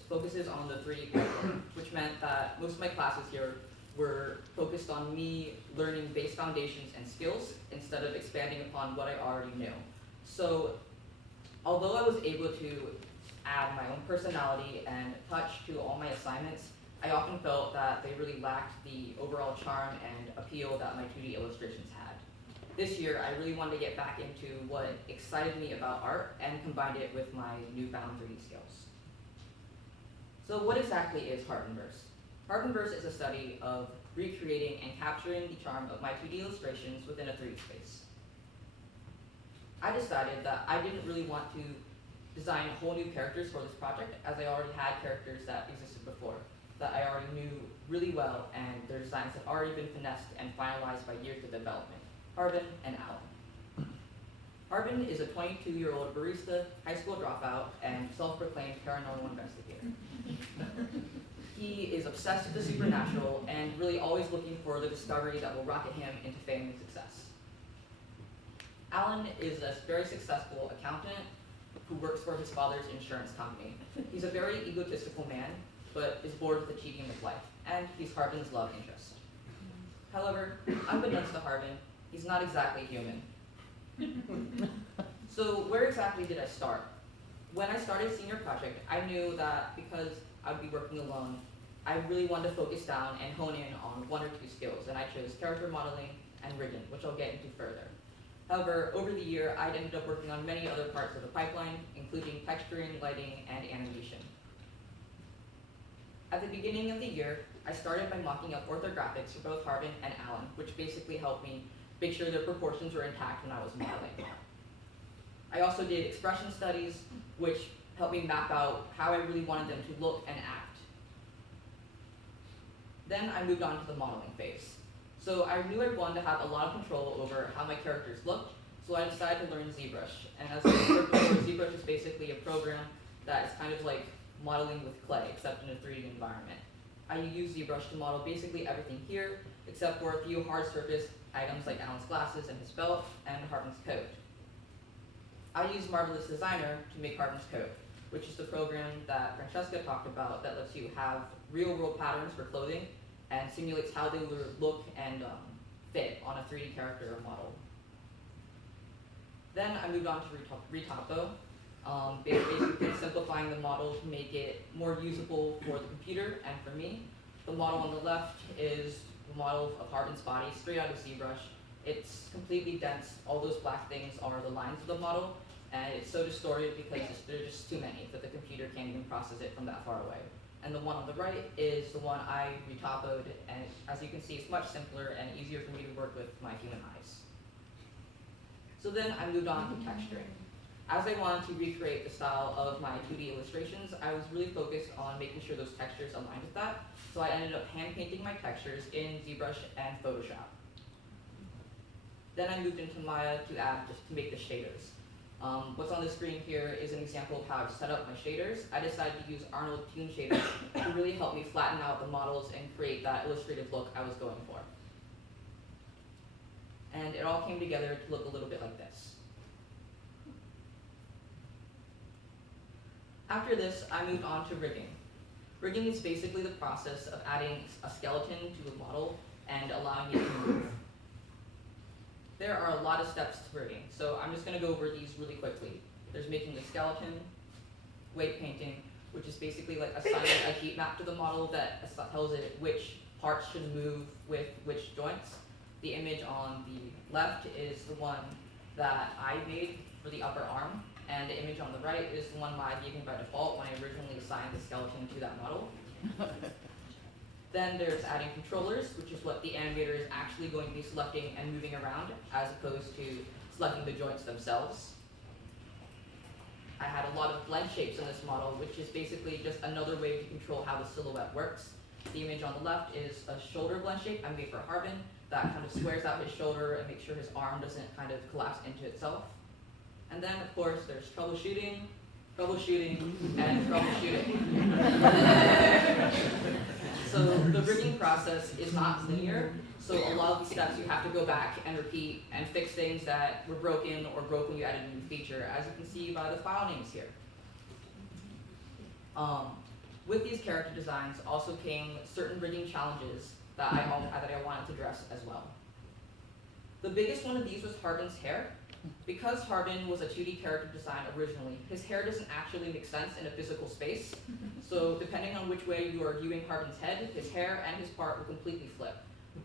focuses on the 3D curriculum, which meant that most of my classes here were focused on me learning base foundations and skills instead of expanding upon what I already knew. So although I was able to add my own personality and touch to all my assignments, I often felt that they really lacked the overall charm and appeal that my 2D illustrations had. This year, I really wanted to get back into what excited me about art and combined it with my newfound 3D skills. So what exactly is Harpenverse? Harpenverse is a study of recreating and capturing the charm of my 2D illustrations within a 3D space. I decided that I didn't really want to design whole new characters for this project, as I already had characters that existed before, that I already knew really well, and their designs had already been finessed and finalized by years of development. Harbin and Alan. Harbin is a 22-year-old barista, high school dropout, and self-proclaimed paranormal investigator. He is obsessed with the supernatural and really always looking for the discovery that will rocket him into fame and success. Alan is a very successful accountant who works for his father's insurance company. He's a very egotistical man, but is bored with the cheating of life, and he's Harbin's love interest. However, unbeknownst to Harbin, he's not exactly human. So where exactly did I start? When I started senior project, I knew that because I'd be working alone, I really wanted to focus down and hone in on 1 or 2 skills, and I chose character modeling and rigging, which I'll get into further. However, over the year, I'd ended up working on many other parts of the pipeline, including texturing, lighting, and animation. At the beginning of the year, I started by mocking up orthographics for both Harbin and Alan, which basically helped me make sure their proportions were intact when I was modeling. I also did expression studies, which helped me map out how I really wanted them to look and act. Then I moved on to the modeling phase. So I knew I wanted to have a lot of control over how my characters looked, so I decided to learn ZBrush. And as I said before, ZBrush is basically a program that is kind of like modeling with clay, except in a 3D environment. I use ZBrush to model basically everything here, except for a few hard surface items like Alan's glasses and his belt, and Harbin's coat. I use Marvelous Designer to make Harbin's coat, which is the program that Francesca talked about that lets you have real-world patterns for clothing and simulates how they will look and fit on a 3D character or model. Then I moved on to Retopo, basically simplifying the model to make it more usable for the computer and for me. The model on the left is the model of Harbin's body, straight out of ZBrush. It's completely dense. All those black things are the lines of the model, and it's so distorted because there's just too many that the computer can't even process it from that far away. And the one on the right is the one I retopoed, and as you can see, it's much simpler and easier for me to work with my human eyes. So then I moved on to texturing. As I wanted to recreate the style of my 2D illustrations, I was really focused on making sure those textures aligned with that. So I ended up hand painting my textures in ZBrush and Photoshop. Then I moved into Maya to make the shaders. What's on the screen here is an example of how I've set up my shaders. I decided to use Arnold Toon shaders to really help me flatten out the models and create that illustrative look I was going for. And it all came together to look a little bit like this. After this, I moved on to rigging. Rigging is basically the process of adding a skeleton to a model and allowing it to move. There are a lot of steps to rigging, so I'm just going to go over these really quickly. There's making the skeleton, weight painting, which is basically like assigning a heat map to the model that tells it which parts should move with which joints. The image on the left is the one that I made for the upper arm, and the image on the right is the one I gave me by default when I originally assigned the skeleton to that model. Then there's adding controllers, which is what the animator is actually going to be selecting and moving around, as opposed to selecting the joints themselves. I had a lot of blend shapes in this model, which is basically just another way to control how the silhouette works. The image on the left is a shoulder blend shape I made for Harbin that kind of squares out his shoulder and makes sure his arm doesn't kind of collapse into itself. And then, of course, there's troubleshooting, and troubleshooting. So the rigging process is not linear, so a lot of the steps you have to go back and repeat and fix things that were broken or broke when you added a new feature, as you can see by the file names here. With these character designs also came certain rigging challenges that I wanted to address as well. The biggest one of these was Harbin's hair. Because Harbin was a 2D character design originally, his hair doesn't actually make sense in a physical space. So depending on which way you are viewing Harbin's head, his hair and his part will completely flip.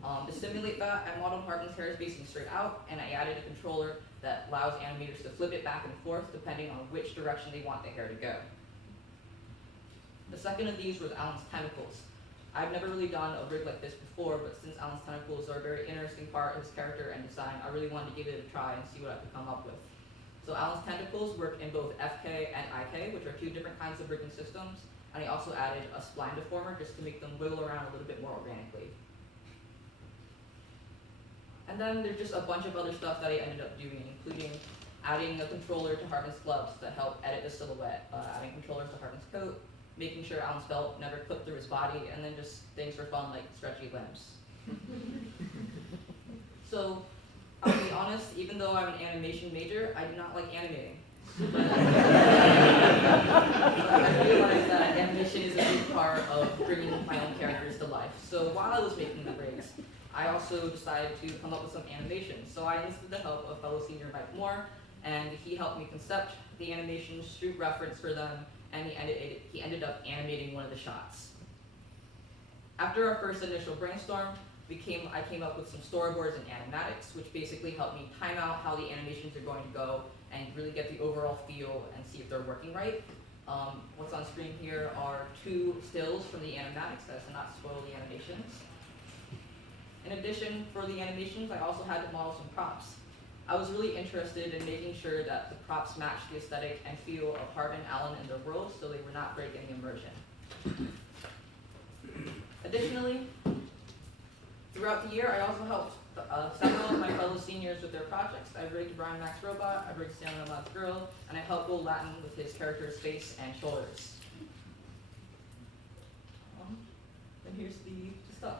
To simulate that, I modeled Harbin's hair facing straight out, and I added a controller that allows animators to flip it back and forth depending on which direction they want the hair to go. The second of these was Alan's tentacles. I've never really done a rig like this before, but since Alan's tentacles are a very interesting part of his character and design, I really wanted to give it a try and see what I could come up with. So Alan's tentacles work in both FK and IK, which are two different kinds of rigging systems, and I also added a spline deformer just to make them wiggle around a little bit more organically. And then there's just a bunch of other stuff that I ended up doing, including adding a controller to Harbin's gloves to help edit the silhouette, adding controllers to Harbin's coat, making sure Alan's belt never clipped through his body, and then just things for fun like stretchy limbs. So, I'll be honest, even though I'm an animation major, I do not like animating. But I realized that animation is a big part of bringing my own characters to life. So while I was making the rigs, I also decided to come up with some animations. So I enlisted the help of fellow senior Mike Moore, and he helped me concept the animations, shoot reference for them, and he ended up animating one of the shots. After our first initial brainstorm, I came up with some storyboards and animatics, which basically helped me time out how the animations are going to go and really get the overall feel and see if they're working right. What's on screen here are two stills from the animatics, that's to not spoil the animations. In addition, for the animations, I also had to model some props. I was really interested in making sure that the props matched the aesthetic and feel of Harbin, Alan, and their world, so they were not breaking the immersion. Additionally, throughout the year, I also helped several of my fellow seniors with their projects. I rigged Brian Max Robot, I rigged Stamina Lab's Girl, and I helped Gold Latin with his character's face and shoulders. And here's the stuff.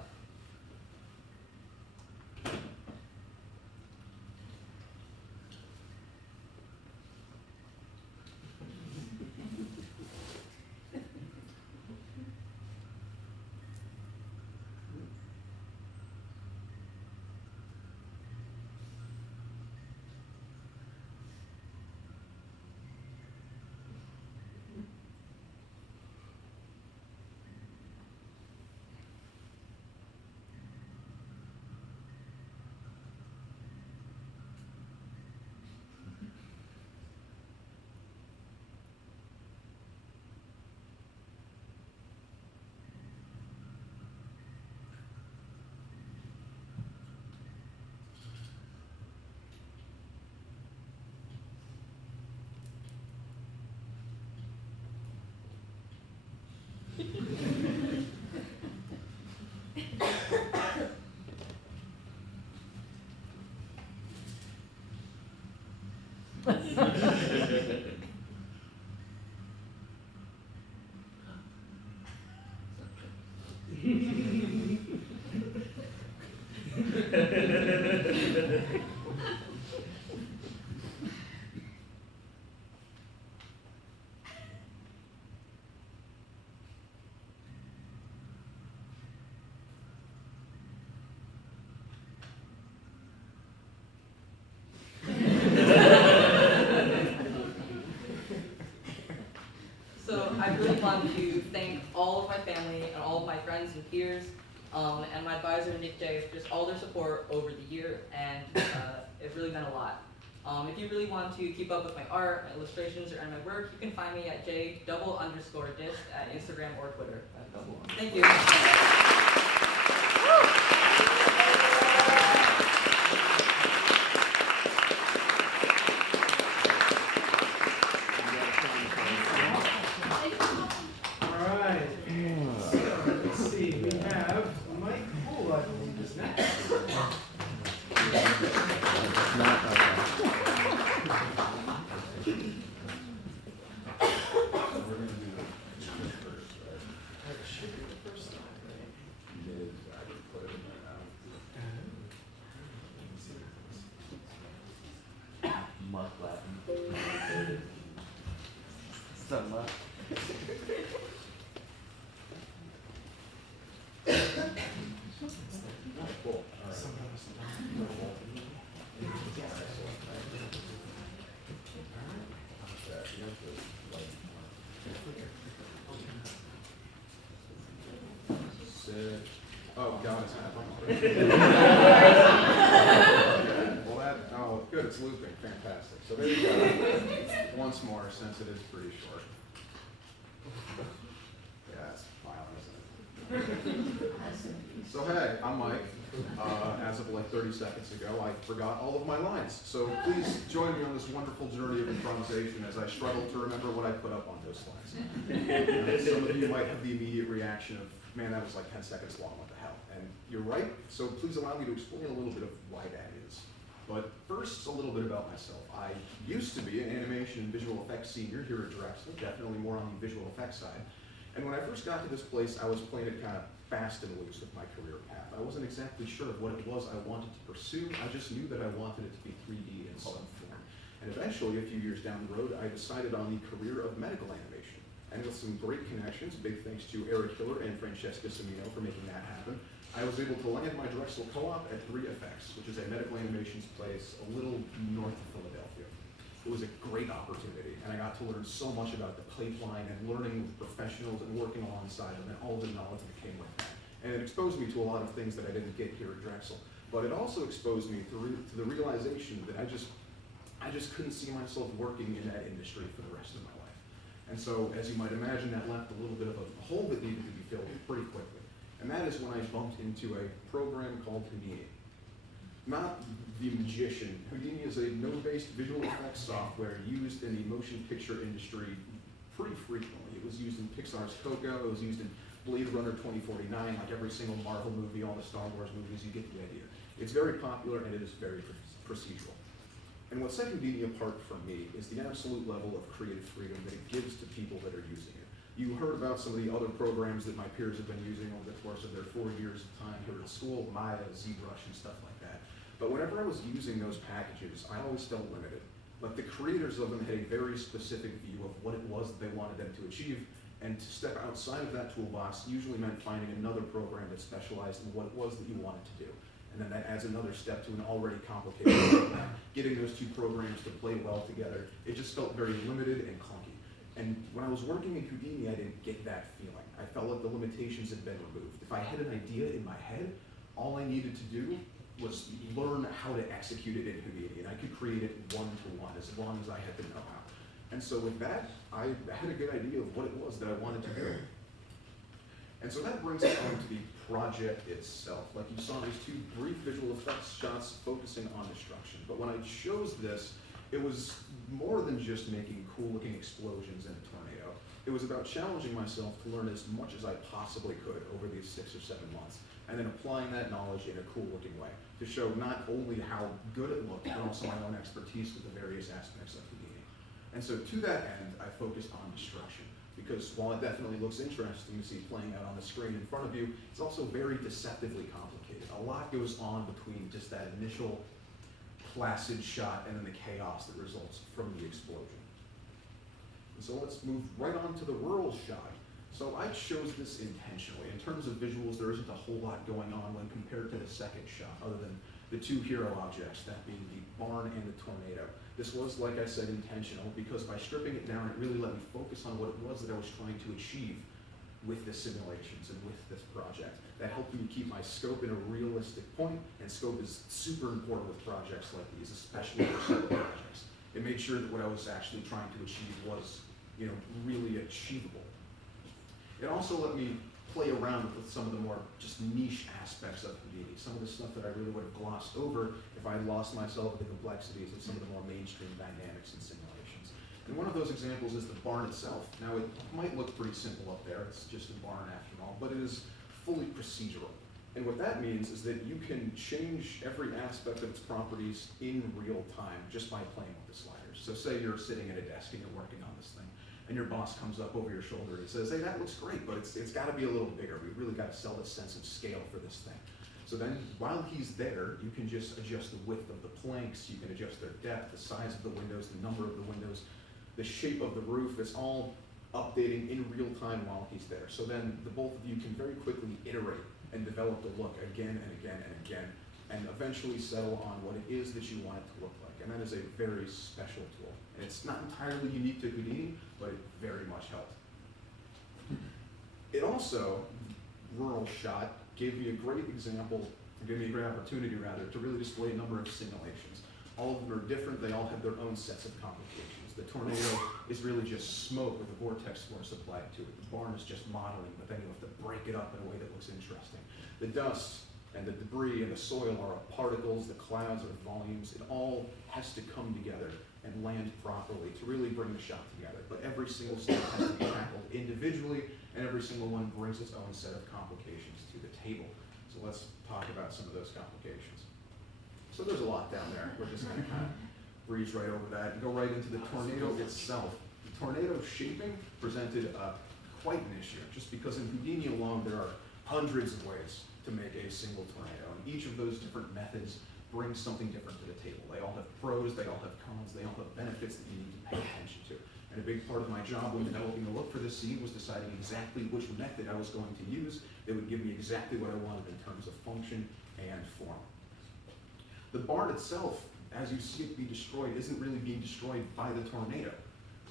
I really want to thank all of my family and all of my friends and peers, and my advisor, Nick J, for just all their support over the year, and it really meant a lot. If you really want to keep up with my art, my illustrations, or my work, you can find me at j_disc at Instagram or Twitter. Thank you. Sick. Oh, God, it's happening. Oh, good, it's looping, fantastic. So there you go. Once more, since it is pretty short. Yeah, it's violent, isn't it? So hey, I'm Mike. As of like 30 seconds ago, I forgot all of my lines. So please join me on this wonderful journey of improvisation as I struggle to remember what I put up on those slides. Some of you might have the immediate reaction of, man, that was like 10 seconds long, what the hell? And you're right, so please allow me to explain a little bit of why that is. But first, a little bit about myself. I used to be an animation and visual effects senior here at Drexel, definitely more on the visual effects side. And when I first got to this place, I was playing it kind of fast and loose with my career path. I wasn't exactly sure of what it was I wanted to pursue. I just knew that I wanted it to be 3D in some form. And eventually, a few years down the road, I decided on the career of medical animation. And with some great connections, big thanks to Eric Hiller and Francesca Semino for making that happen, I was able to land my Drexel co-op at 3FX, which is a medical animations place a little north of Philadelphia. It was a great opportunity, and I got to learn so much about the pipeline and learning with professionals and working alongside them and all the knowledge that came with that. And it exposed me to a lot of things that I didn't get here at Drexel. But it also exposed me to the realization that I just couldn't see myself working in that industry for the rest of my life. And so, as you might imagine, that left a little bit of a hole that needed to be filled pretty quickly. And that is when I bumped into a program called Houdini. Not the magician. Houdini is a node-based visual effects software used in the motion picture industry pretty frequently. It was used in Pixar's Coco, it was used in Blade Runner 2049, like every single Marvel movie, all the Star Wars movies, you get the idea. It's very popular and it is very procedural. And what set Houdini apart from me is the absolute level of creative freedom that it gives to people that are using it. You heard about some of the other programs that my peers have been using over the course of their 4 years of time here at school, Maya, ZBrush, and stuff like that. But whenever I was using those packages, I always felt limited. Like the creators of them had a very specific view of what it was that they wanted them to achieve, and to step outside of that toolbox usually meant finding another program that specialized in what it was that you wanted to do. And then that adds another step to an already complicated program. Getting those two programs to play well together, it just felt very limited and clunky. And when I was working in Houdini, I didn't get that feeling. I felt like the limitations had been removed. If I had an idea in my head, all I needed to do was learn how to execute it in Houdini, and I could create it one-to-one as long as I had the know-how. And so with that, I had a good idea of what it was that I wanted to do. And so that brings us on to the project itself. Like you saw these two brief visual effects shots focusing on destruction. But when I chose this, it was more than just making cool-looking explosions in a tornado. It was about challenging myself to learn as much as I possibly could over these 6 or 7 months, and then applying that knowledge in a cool-looking way to show not only how good it looked, but also my own expertise with the various aspects of Houdini. And so to that end, I focused on destruction, because while it definitely looks interesting to see playing out on the screen in front of you, it's also very deceptively complicated. A lot goes on between just that initial placid shot and then the chaos that results from the explosion. And so let's move right on to the rural shot. So I chose this intentionally. In terms of visuals, there isn't a whole lot going on when compared to the second shot, other than the two hero objects, that being the barn and the tornado. This was, like I said, intentional, because by stripping it down, it really let me focus on what it was that I was trying to achieve with the simulations and with this project. That helped me keep my scope in a realistic point, and scope is super important with projects like these, especially for solo projects. It made sure that what I was actually trying to achieve was, really achievable. It also let me play around with some of the more just niche aspects of Houdini, some of the stuff that I really would have glossed over if I had lost myself in the complexities of some of the more mainstream dynamics and simulations. And one of those examples is the barn itself. Now, it might look pretty simple up there, it's just a barn after all, but it is fully procedural. And what that means is that you can change every aspect of its properties in real time just by playing with the sliders. So say you're sitting at a desk and you're working on this thing, and your boss comes up over your shoulder and says, hey, that looks great, but it's got to be a little bigger. We really got to sell this sense of scale for this thing. So then, while he's there, you can just adjust the width of the planks, you can adjust their depth, the size of the windows, the number of the windows, the shape of the roof. It's all updating in real time while he's there. So then, the both of you can very quickly iterate and develop the look again and again and again, and eventually settle on what it is that you want it to look like. And that is a very special tool. And it's not entirely unique to Houdini, but it very much helped. It also rural shot gave me a great example, gave me a great opportunity rather, to really display a number of simulations. All of them are different, they all have their own sets of complications. The tornado is really just smoke with a vortex force applied to it. The barn is just modeling, but then you have to break it up in a way that looks interesting. The dust and the debris and the soil are particles, the clouds are volumes. It all has to come together and land properly to really bring the shot together. But every single step has to be tackled individually, and every single one brings its own set of complications to the table. So let's talk about some of those complications. So there's a lot down there. We're just going to kind of breeze right over that and go right into the tornado itself. The tornado shaping presented quite an issue, just because in Houdini alone there are hundreds of ways to make a single tornado, and each of those different methods brings something different to the table. They all have pros, they all have cons, they all have benefits that you need to pay attention to. And a big part of my job when developing the look for this scene was deciding exactly which method I was going to use that would give me exactly what I wanted in terms of function and form. The barn itself, as you see it be destroyed, isn't really being destroyed by the tornado.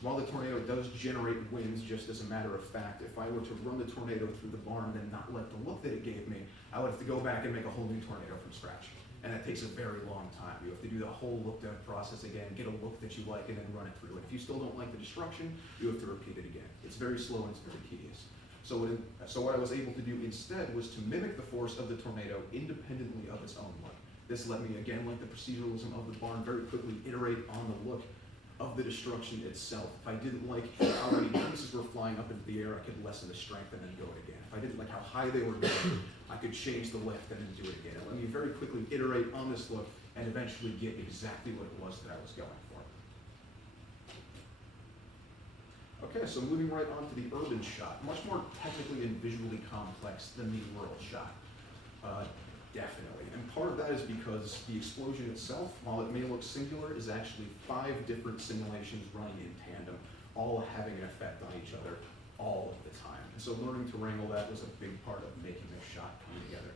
While the tornado does generate winds, just as a matter of fact, if I were to run the tornado through the barn and not let the look that it gave me, I would have to go back and make a whole new tornado from scratch. And that takes a very long time. You have to do the whole look dev process again, get a look that you like, and then run it through. And if you still don't like the destruction, you have to repeat it again. It's very slow and it's very tedious. So what I was able to do instead was to mimic the force of the tornado independently of its own look. This let me, again, like the proceduralism of the barn, very quickly iterate on the look of the destruction itself. If I didn't like how many pieces were flying up into the air, I could lessen the strength and then go it again. If I didn't like how high they were going, I could change the lift and then do it again. It let me very quickly iterate on this look and eventually get exactly what it was that I was going for. Okay, so moving right on to the urban shot, much more technically and visually complex than the rural shot. Definitely, and part of that is because the explosion itself, while it may look singular, is actually 5 different simulations running in tandem, all having an effect on each other all of the time. And so learning to wrangle that was a big part of making this shot come together.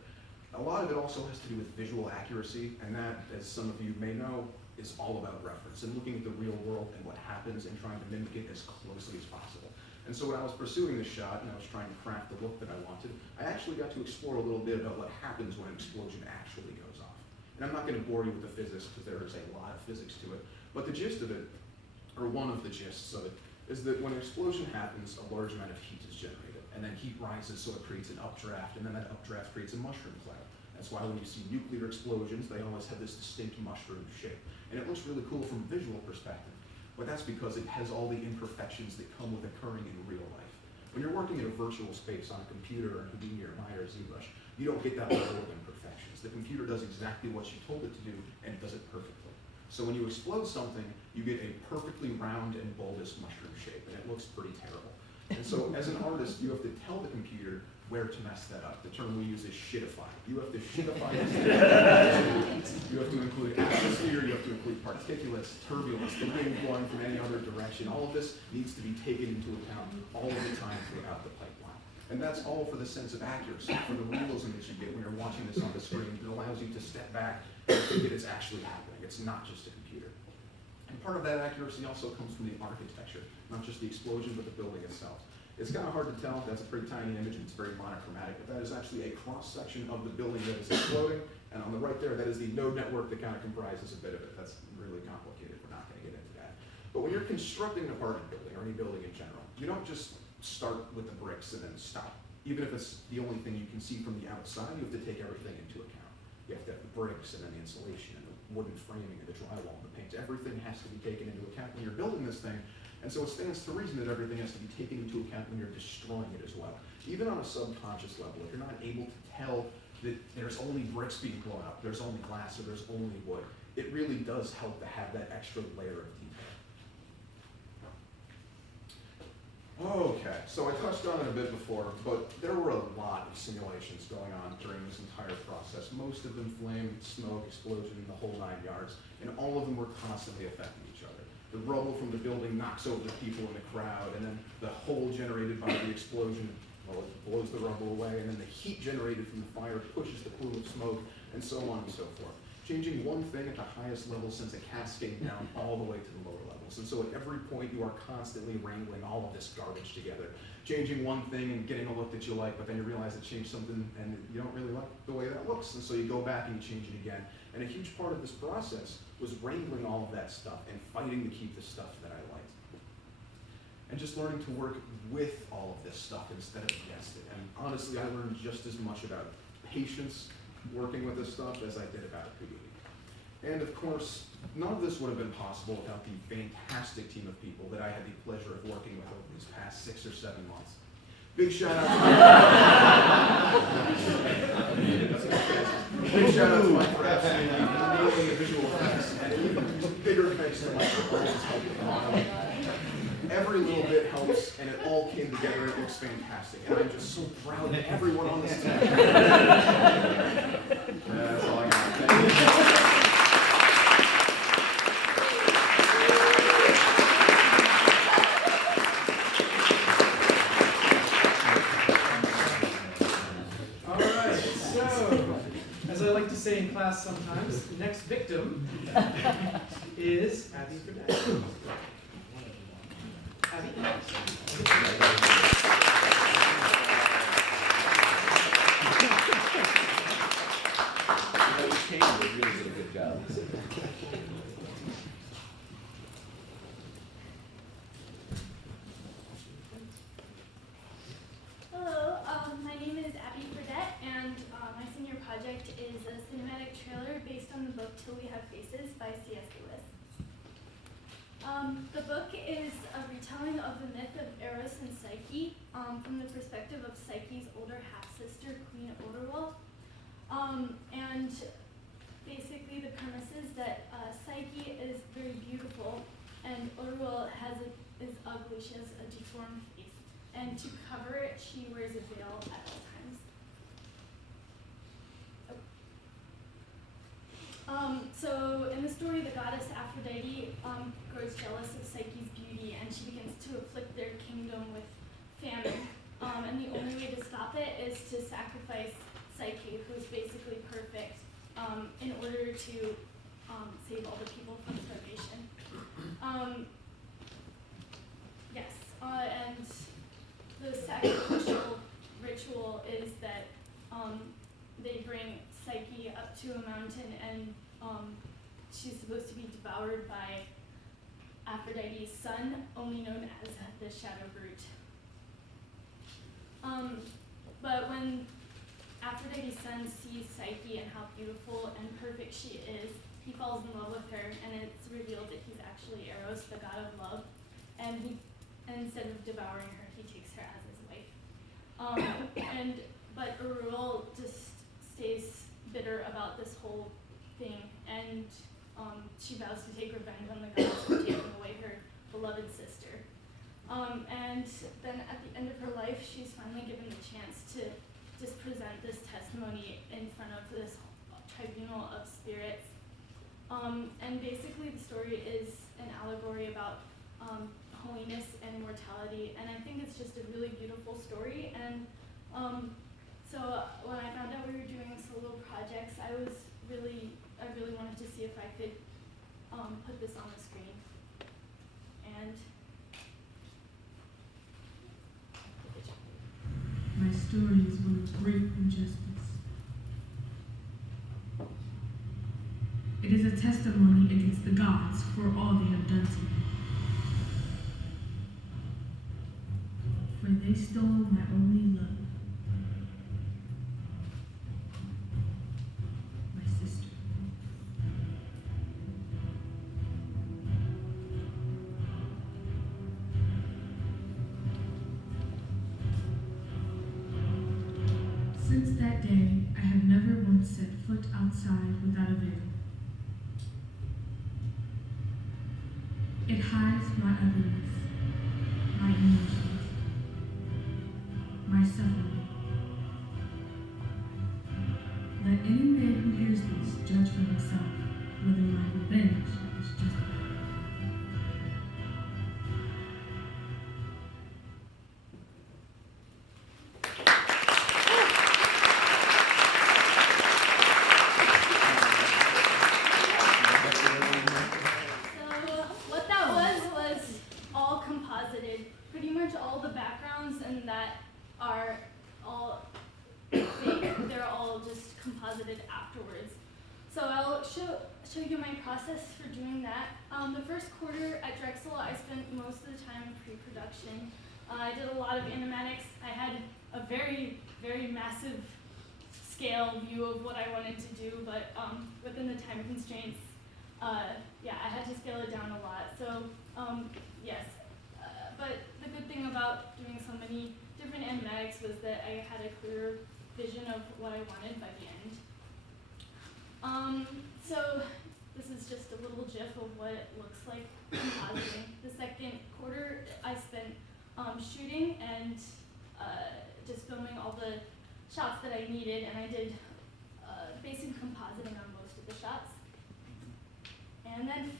A lot of it also has to do with visual accuracy, and that, as some of you may know, is all about reference and looking at the real world and what happens and trying to mimic it as closely as possible. And so when I was pursuing this shot and I was trying to craft the look that I wanted, I actually got to explore a little bit about what happens when an explosion actually goes off. And I'm not going to bore you with the physics because there is a lot of physics to it, but the gist of it, or one of the gists of it, is that when an explosion happens, a large amount of heat is generated, and then heat rises so it creates an updraft, and then that updraft creates a mushroom cloud. That's why when you see nuclear explosions, they always have this distinct mushroom shape. And it looks really cool from a visual perspective. But that's because it has all the imperfections that come with occurring in real life. When you're working in a virtual space on a computer or Houdini or Maya or ZBrush, you don't get that level of imperfections. The computer does exactly what you told it to do, and it does it perfectly. So when you explode something, you get a perfectly round and bulbous mushroom shape, and it looks pretty terrible. And so as an artist, you have to tell the computer where to mess that up. The term we use is shitify. You have to shitify it. You have to include atmosphere, you have to include particulates, turbulence, the wind blowing from any other direction. All of this needs to be taken into account all of the time throughout the pipeline. And that's all for the sense of accuracy, for the realism that you get when you're watching this on the screen. It allows you to step back and think that it's actually happening. It's not just a computer. And part of that accuracy also comes from the architecture, not just the explosion, but the building itself. It's kind of hard to tell. That's a pretty tiny image, and it's very monochromatic, but that is actually a cross-section of the building that is exploding, and on the right there, that is the node network that kind of comprises a bit of it. That's really complicated. We're not going to get into that. But when you're constructing an apartment building, or any building in general, you don't just start with the bricks and then stop. Even if it's the only thing you can see from the outside, you have to take everything into account. You have to have the bricks, and then the insulation, and the wooden framing, and the drywall, and the paint. Everything has to be taken into account when you're building this thing. And so it stands to reason that everything has to be taken into account when you're destroying it as well. Even on a subconscious level, if you're not able to tell that there's only bricks being blown up, there's only glass, or there's only wood, it really does help to have that extra layer of detail. Okay, so I touched on it a bit before, but there were a lot of simulations going on during this entire process. Most of them flame, smoke, explosion, the whole 9 yards, and all of them were constantly affecting each other. The rubble from the building knocks over the people in the crowd, and then the hole generated by the explosion, well, it blows the rubble away, and then the heat generated from the fire pushes the plume of smoke, and so on and so forth. changing one thing at the highest level sends a cascade down all the way to the lower levels. And so at every point you are constantly wrangling all of this garbage together. Changing one thing and getting a look that you like, but then you realize it changed something and you don't really like the way that looks. And so you go back and you change it again. And a huge part of this process was wrangling all of that stuff and fighting to keep the stuff that I liked. And just learning to work with all of this stuff instead of against it. And honestly, I learned just as much about patience working with this stuff as I did about community. And of course, none of this would have been possible without the fantastic team of people that I had the pleasure of working with over these past 6 or 7 months. Big shout out to Big shout out to Mike for absolutely nailing the visual effects, and even bigger thanks to Mike for always helping along. Every little bit helps, and it all came together, and it looks fantastic. And I'm just so proud of everyone on this team. That's all I got. Thank you. All right, so, as I like to say in class sometimes, the next victim is Abby Burdett. Abby? You came, you really did a good job. Hello, my name is Abby Burdett, and my senior project is a cinematic trailer based on the book Till We Have Faces by C.S. Lewis. The book is a retelling of the myth of Eros and Psyche from the perspective of Psyche's older half-sister, Queen Oderwall. And basically the premise is that Psyche is very beautiful and Oderwall is ugly. She has a deformed face. And to cover it, she wears a veil at all times. So in the story, the goddess Aphrodite grows jealous of Psyche's beauty, and she begins to afflict their kingdom with famine. And the only way to stop it is to sacrifice Psyche, who is basically perfect, in order to save all the people from starvation. And the sacrificial ritual is that they bring Psyche up to a mountain, and she's supposed to be devoured by Aphrodite's son, only known as the Shadow Brute. But when Aphrodite's son sees Psyche and how beautiful and perfect she is, he falls in love with her, and it's revealed that he's actually Eros, the god of love, and instead of devouring her, he takes her as his wife. But Urul just stays bitter about this whole thing, and she vows to take revenge on the gods for taking away her beloved sister. And then at the end of her life, she's finally given the chance to just present this testimony in front of this tribunal of spirits. And basically the story is an allegory about holiness and mortality, and I think it's just a really beautiful story. And so when I found out we were doing solo projects, I really wanted to see if I could put this on the screen. And my story is one of great injustice. It is a testimony against the gods for all they have done to me. For they stole my only love, my sister. Since that day, I have never once set foot outside without a veil. It hides my ugliness, my emotions, my suffering. Let any man who hears this judge for himself whether my revenge is justified. composited afterwards. So I'll show you my process for doing that. The first quarter at Drexel, I spent most of the time in pre-production. I did a lot of animatics. I had a very, very massive scale view of what I wanted to do, but within the time constraints, yeah, I had to scale it down a lot. So yes, but the good thing about doing so many different animatics was that I had a clear vision of what I wanted by the end. So this is just a little gif of what it looks like compositing. The second quarter, I spent shooting and just filming all the shots that I needed, and I did basic compositing on most of the shots. And then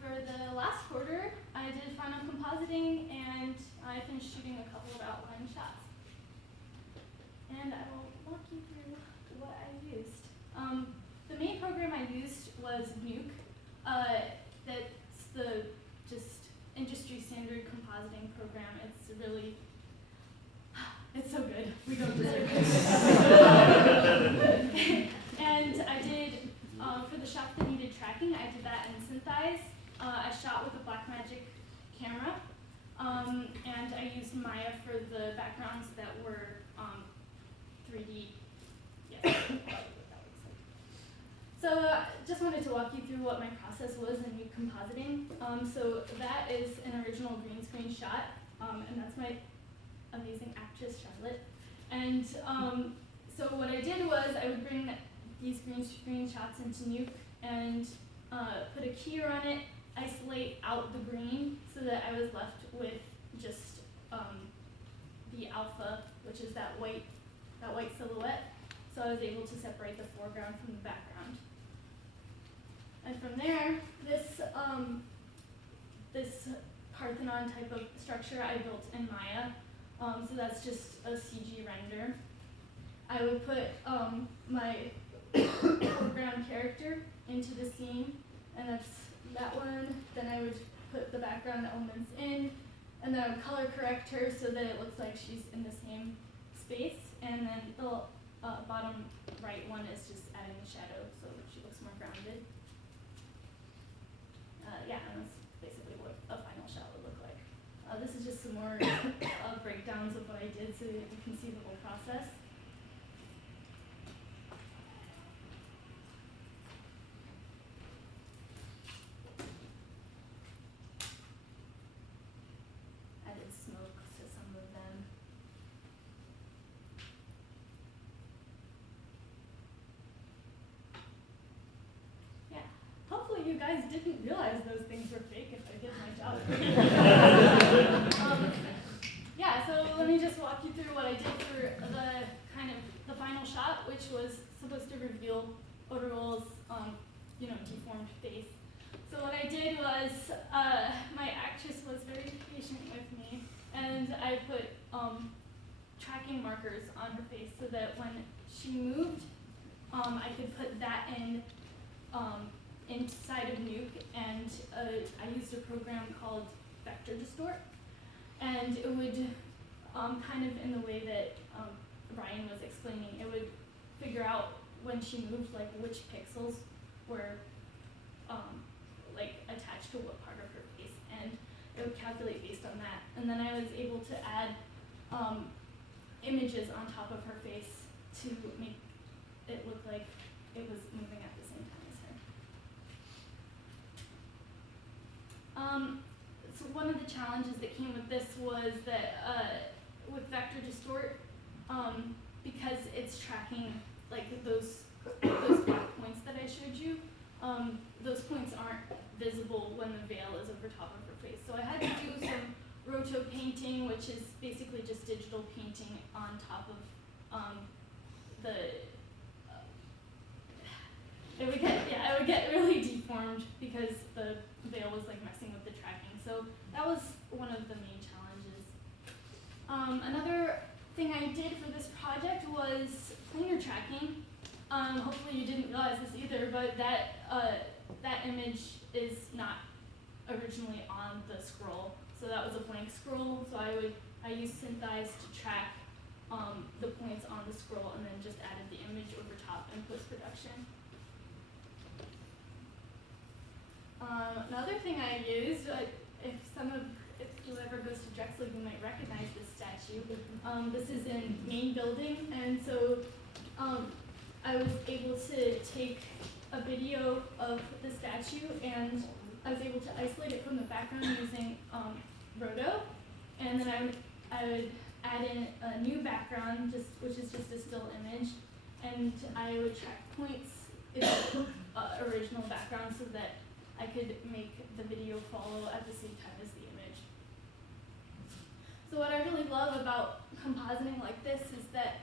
for the last quarter, I did final compositing, and I finished shooting a couple of outline shots. And I will walk you through what I used. The main program I used was Nuke. That's the just industry standard compositing program. It's really, it's so good. We don't deserve it. And I did, for the shots that needed tracking, I did that in Synthesize. I shot with a Blackmagic camera, and I used Maya for the backgrounds that were 3D. Yes. So just wanted to walk you through what my process was in Nuke compositing. So that is an original green screen shot, and that's my amazing actress, Charlotte. And so what I did was I would bring these green screen shots into Nuke and put a keyer on it, isolate out the green so that I was left with just the alpha, which is that white silhouette. So I was able to separate the foreground from the background. And from there, this Parthenon type of structure I built in Maya. So that's just a CG render. I would put my foreground character into the scene, and that's that one. Then I would put the background elements in, and then I would color correct her so that it looks like she's in the same space. And then the bottom right one is just adding a shadow so she looks more grounded. Yeah, and that's basically what a final shot would look like. This is just some more breakdowns of what I did so that you can see the whole process. Added smoke to some of them. Yeah, hopefully you guys didn't realize those things were fake if I did my job. Yeah, so let me just walk you through what I did for the final shot, which was supposed to reveal Otorol's deformed face. So what I did was my actress was very patient with me, and I put tracking markers on her face so that when she moved, I could put that inside of Nuke, and I used a program called Vector Distort, and it would kind of in the way that Brian was explaining, it would figure out when she moved, like which pixels were attached to what part of her face, and it would calculate based on that. And then I was able to add images on top of her face to make it look like it was moving at the same time as her. So one of the challenges that came with this was that with Vector Distort, because it's tracking like those black points that I showed you, those points aren't visible when the veil is over top of her face. So I had to do some roto painting, which is basically just digital painting on top of it would get really deformed because the veil was like messing with the tracking. So that was one of the main challenges. Another thing I did for this project was planar tracking. Hopefully you didn't realize this either, but that image is not originally on the scroll. So that was a blank scroll. So I used Synthesize to track the points on the scroll, and then just added the image over top in post-production. introduction. Another thing I used, if whoever goes to Drexel, you might recognize this statue. This is in main building, and so I was able to take a video of the statue, and I was able to isolate it from the background using Roto, and then I would add in a new background, which is just a still image, and I would track points in the original background so that I could make the video follow at the same time as the image. So what I really love about compositing like this is that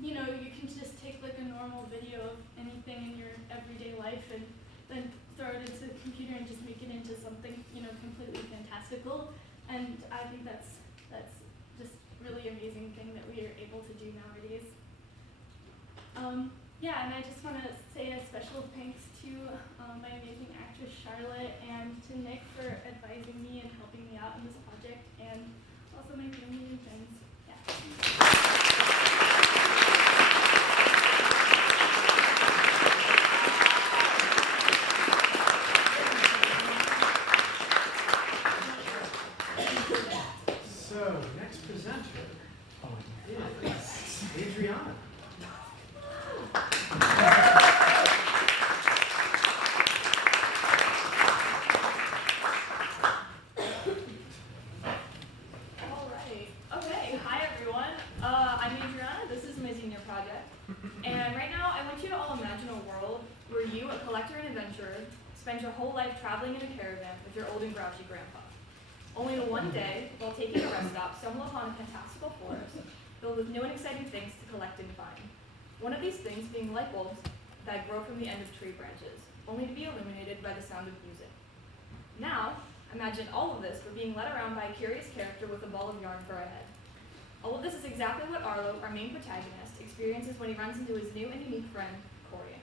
you know, you can just take like a normal video of anything in your everyday life and then throw it into the computer and just make it into something, you know, completely fantastical. And I think that's just really amazing thing that we are able to do nowadays. Yeah, and I just want to say a special thanks to my amazing actress Charlotte and to Nick for advising me and helping me out in this project, and also my family and friends. Yeah. So, next presenter is Adriana. Alright. Okay. Hi everyone. I'm Adriana. This is my senior project. And right now I want you to all imagine a world where you, a collector and adventurer, spend your whole life traveling in a caravan with your old and grouchy grandpa. Only one day, while taking a rest stop, stumble upon a fantastical forest filled with new and exciting things to collect and find. One of these things being light bulbs that grow from the end of tree branches, only to be illuminated by the sound of music. Now, imagine all of this, but being led around by a curious character with a ball of yarn for a head. All of this is exactly what Arlo, our main protagonist, experiences when he runs into his new and unique friend, Coriander.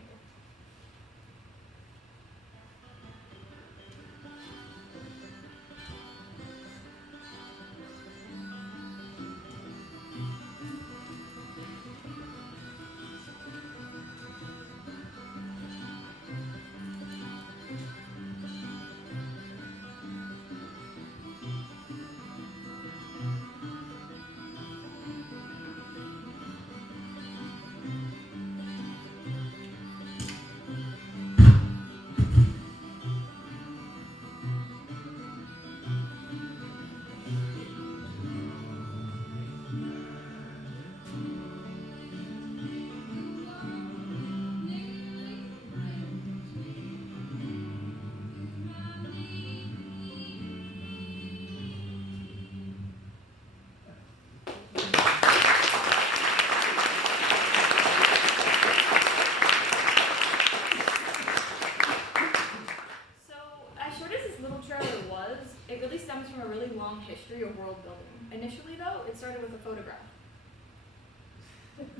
History of world building. Initially though, it started with a photograph.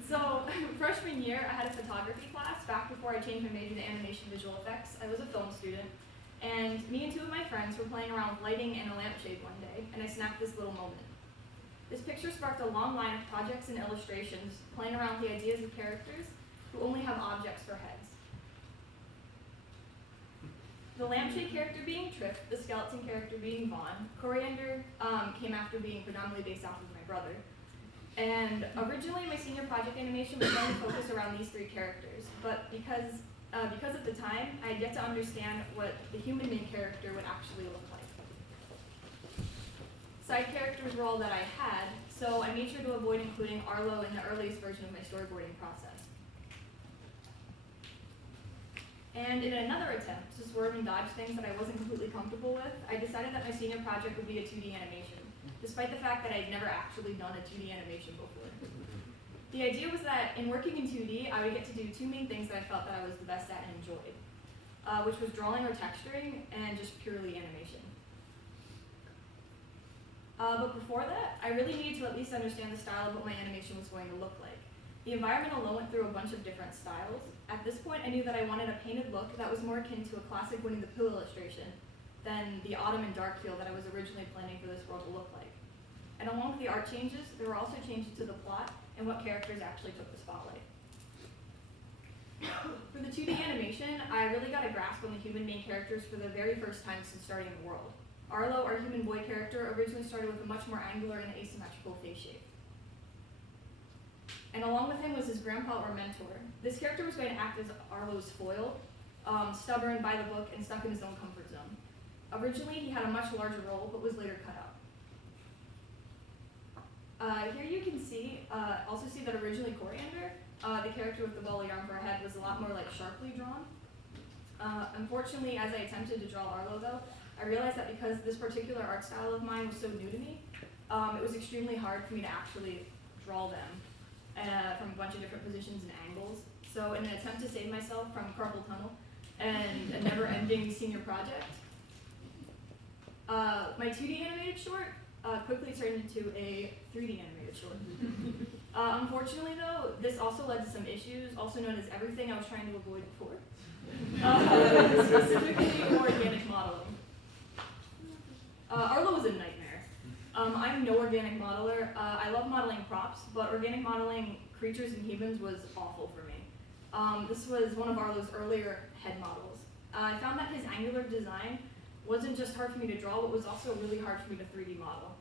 So, freshman year, I had a photography class back before I changed my major to animation visual effects. I was a film student, and me and two of my friends were playing around with lighting and a lampshade one day, and I snapped this little moment. This picture sparked a long line of projects and illustrations, playing around with the ideas of characters who only have objects for heads. The lampshade character being Trip, the skeleton character being Vaughn. Coriander came after being predominantly based off of my brother. And originally my senior project animation was going to focus around these three characters, but because at the time I had yet to understand what the human main character would actually look like. Side characters were all that I had, so I made sure to avoid including Arlo in the earliest version of my storyboarding process. And in another attempt to swerve and dodge things that I wasn't completely comfortable with, I decided that my senior project would be a 2D animation, despite the fact that I had never actually done a 2D animation before. The idea was that in working in 2D, I would get to do two main things that I felt that I was the best at and enjoyed, which was drawing or texturing and just purely animation. But before that, I really needed to at least understand the style of what my animation was going to look like. The environment alone went through a bunch of different styles. At this point, I knew that I wanted a painted look that was more akin to a classic Winnie the Pooh illustration than the autumn and dark feel that I was originally planning for this world to look like. And along with the art changes, there were also changes to the plot and what characters actually took the spotlight. For the 2D animation, I really got a grasp on the human main characters for the very first time since starting the world. Arlo, our human boy character, originally started with a much more angular and asymmetrical face shape. And along with him was his grandpa or mentor. This character was going to act as Arlo's foil, stubborn, by the book, and stuck in his own comfort zone. Originally, he had a much larger role, but was later cut out. Here you can also see that originally Coriander, the character with the ball of yarn for a head, was a lot more like sharply drawn. Unfortunately, as I attempted to draw Arlo though, I realized that because this particular art style of mine was so new to me, it was extremely hard for me to actually draw them from a bunch of different positions and angles. So in an attempt to save myself from carpal tunnel and a never-ending senior project, my 2D animated short quickly turned into a 3D animated short. Unfortunately though, this also led to some issues, also known as everything I was trying to avoid before. Specifically organic modeling. Arlo was a nightmare. I'm no organic modeler. I love modeling props, but organic modeling creatures and humans was awful for me. This was one of Arlo's earlier head models. I found that his angular design wasn't just hard for me to draw, but was also really hard for me to 3D model.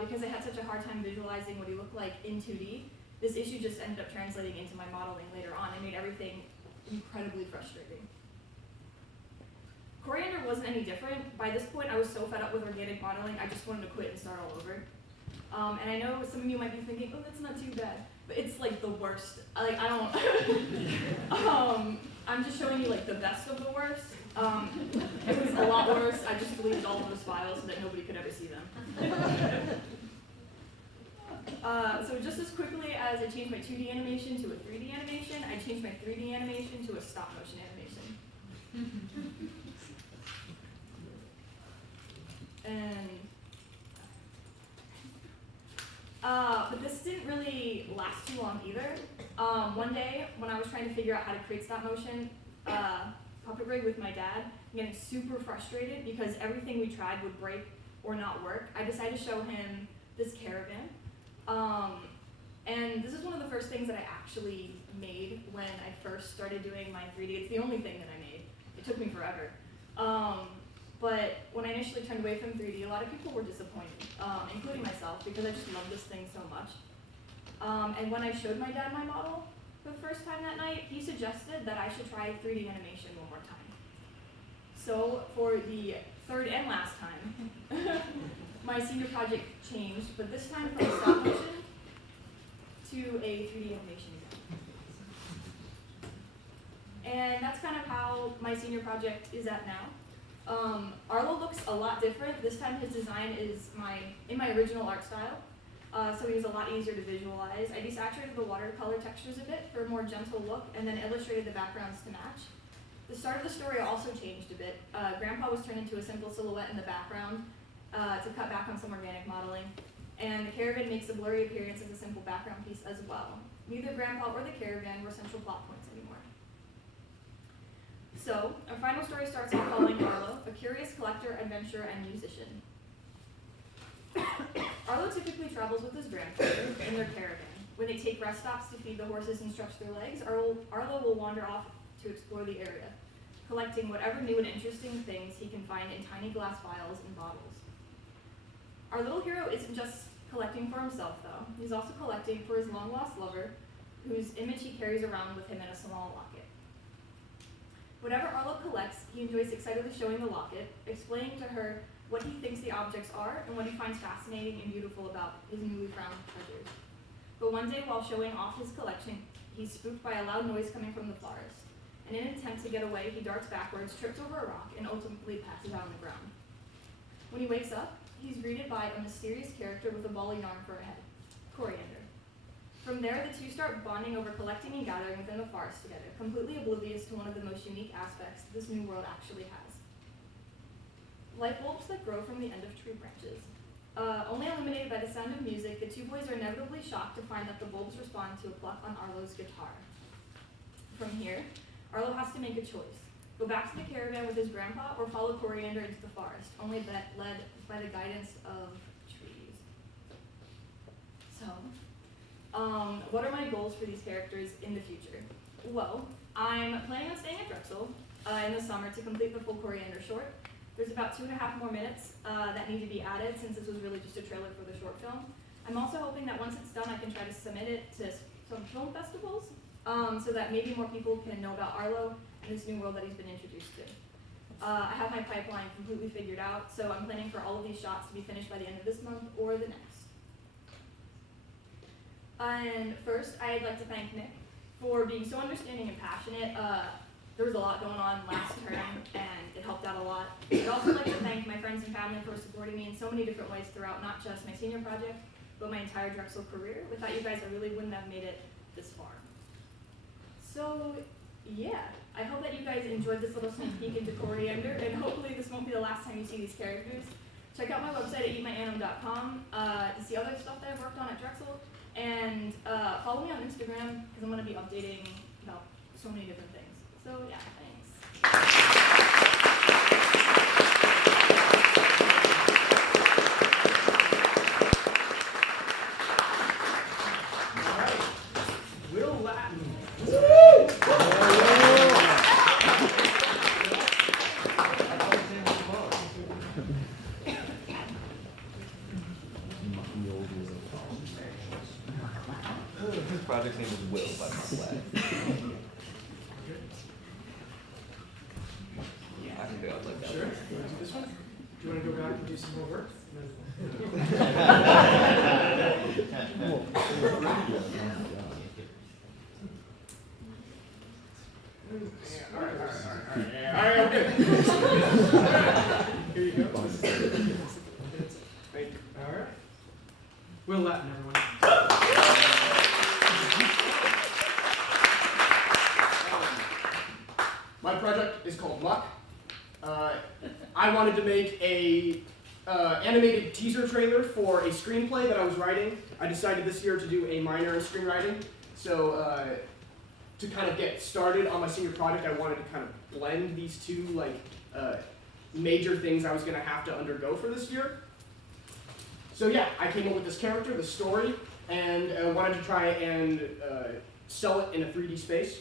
Because I had such a hard time visualizing what he looked like in 2D, this issue just ended up translating into my modeling later on and made everything incredibly frustrating. Coriander wasn't any different. By this point, I was so fed up with organic modeling, I just wanted to quit and start all over. And I know some of you might be thinking, oh, that's not too bad, but it's like the worst. Like, I don't, I'm just showing you like the best of the worst. It was a lot worse. I just deleted all of those files so that nobody could ever see them. So just as quickly as I changed my 2D animation to a 3D animation, I changed my 3D animation to a stop motion animation. But this didn't really last too long either. One day, when I was trying to figure out how to create stop motion puppet rig with my dad, getting super frustrated because everything we tried would break or not work, I decided to show him this caravan. And this is one of the first things that I actually made when I first started doing my 3D. It's the only thing that I made. It took me forever. But when I initially turned away from 3D, a lot of people were disappointed, including myself, because I just love this thing so much. And when I showed my dad my model for the first time that night, he suggested that I should try 3D animation one more time. So for the third and last time, my senior project changed, but this time from stop motion to a 3D animation again. And that's kind of how my senior project is at now. Arlo looks a lot different. This time his design is in my original art style, so he was a lot easier to visualize. I desaturated the watercolor textures a bit for a more gentle look, and then illustrated the backgrounds to match. The start of the story also changed a bit. Grandpa was turned into a simple silhouette in the background to cut back on some organic modeling, and the caravan makes a blurry appearance as a simple background piece as well. Neither Grandpa or the caravan were central plot points anymore. So, our final story starts off following Arlo, a curious collector, adventurer, and musician. Arlo typically travels with his grandfather in their caravan. When they take rest stops to feed the horses and stretch their legs, Arlo will wander off to explore the area, collecting whatever new and interesting things he can find in tiny glass vials and bottles. Our little hero isn't just collecting for himself, though. He's also collecting for his long-lost lover, whose image he carries around with him in a small locket. Whatever Arlo collects, he enjoys excitedly showing the locket, explaining to her what he thinks the objects are and what he finds fascinating and beautiful about his newly found treasures. But one day, while showing off his collection, he's spooked by a loud noise coming from the forest. And in an attempt to get away, he darts backwards, trips over a rock, and ultimately passes out on the ground. When he wakes up, he's greeted by a mysterious character with a ball of yarn for a head, Coriander. From there, the two start bonding over collecting and gathering within the forest together, completely oblivious to one of the most unique aspects this new world actually has. Like bulbs that grow from the end of tree branches. Only illuminated by the sound of music, the two boys are inevitably shocked to find that the bulbs respond to a pluck on Arlo's guitar. From here, Arlo has to make a choice. Go back to the caravan with his grandpa or follow Coriander into the forest, only led by the guidance of trees. So, what are my goals for these characters in the future? Well, I'm planning on staying at Drexel in the summer to complete the full Coriander short. There's about 2.5 more minutes that need to be added since this was really just a trailer for the short film. I'm also hoping that once it's done, I can try to submit it to some film festivals so that maybe more people can know about Arlo and this new world that he's been introduced to. I have my pipeline completely figured out, so I'm planning for all of these shots to be finished by the end of this month or the next. And first, I'd like to thank Nick for being so understanding and passionate. There was a lot going on last term, and it helped out a lot. I'd also like to thank my friends and family for supporting me in so many different ways throughout not just my senior project, but my entire Drexel career. Without you guys, I really wouldn't have made it this far. So, yeah, I hope that you guys enjoyed this little sneak peek into Coriander, and hopefully this won't be the last time you see these characters. Check out my website at eatmyanim.com to see other stuff that I've worked on at Drexel, and follow me on Instagram, because I'm going to be updating about so many different things. So, yeah, thanks. His project's name is Will, by the way. I can do it like that. Sure. You want to do this one? Do you want to go back and do some more work? All right, I'm good. Here you go. Thank you. All right. Will Latin, everyone. My project is called Muck. I wanted to make a animated teaser trailer for a screenplay that I was writing. I decided this year to do a minor in screenwriting. So to kind of get started on my senior project, I wanted to kind of blend these two major things I was going to have to undergo for this year. So yeah, I came up with this character, this story, and wanted to try and sell it in a 3D space.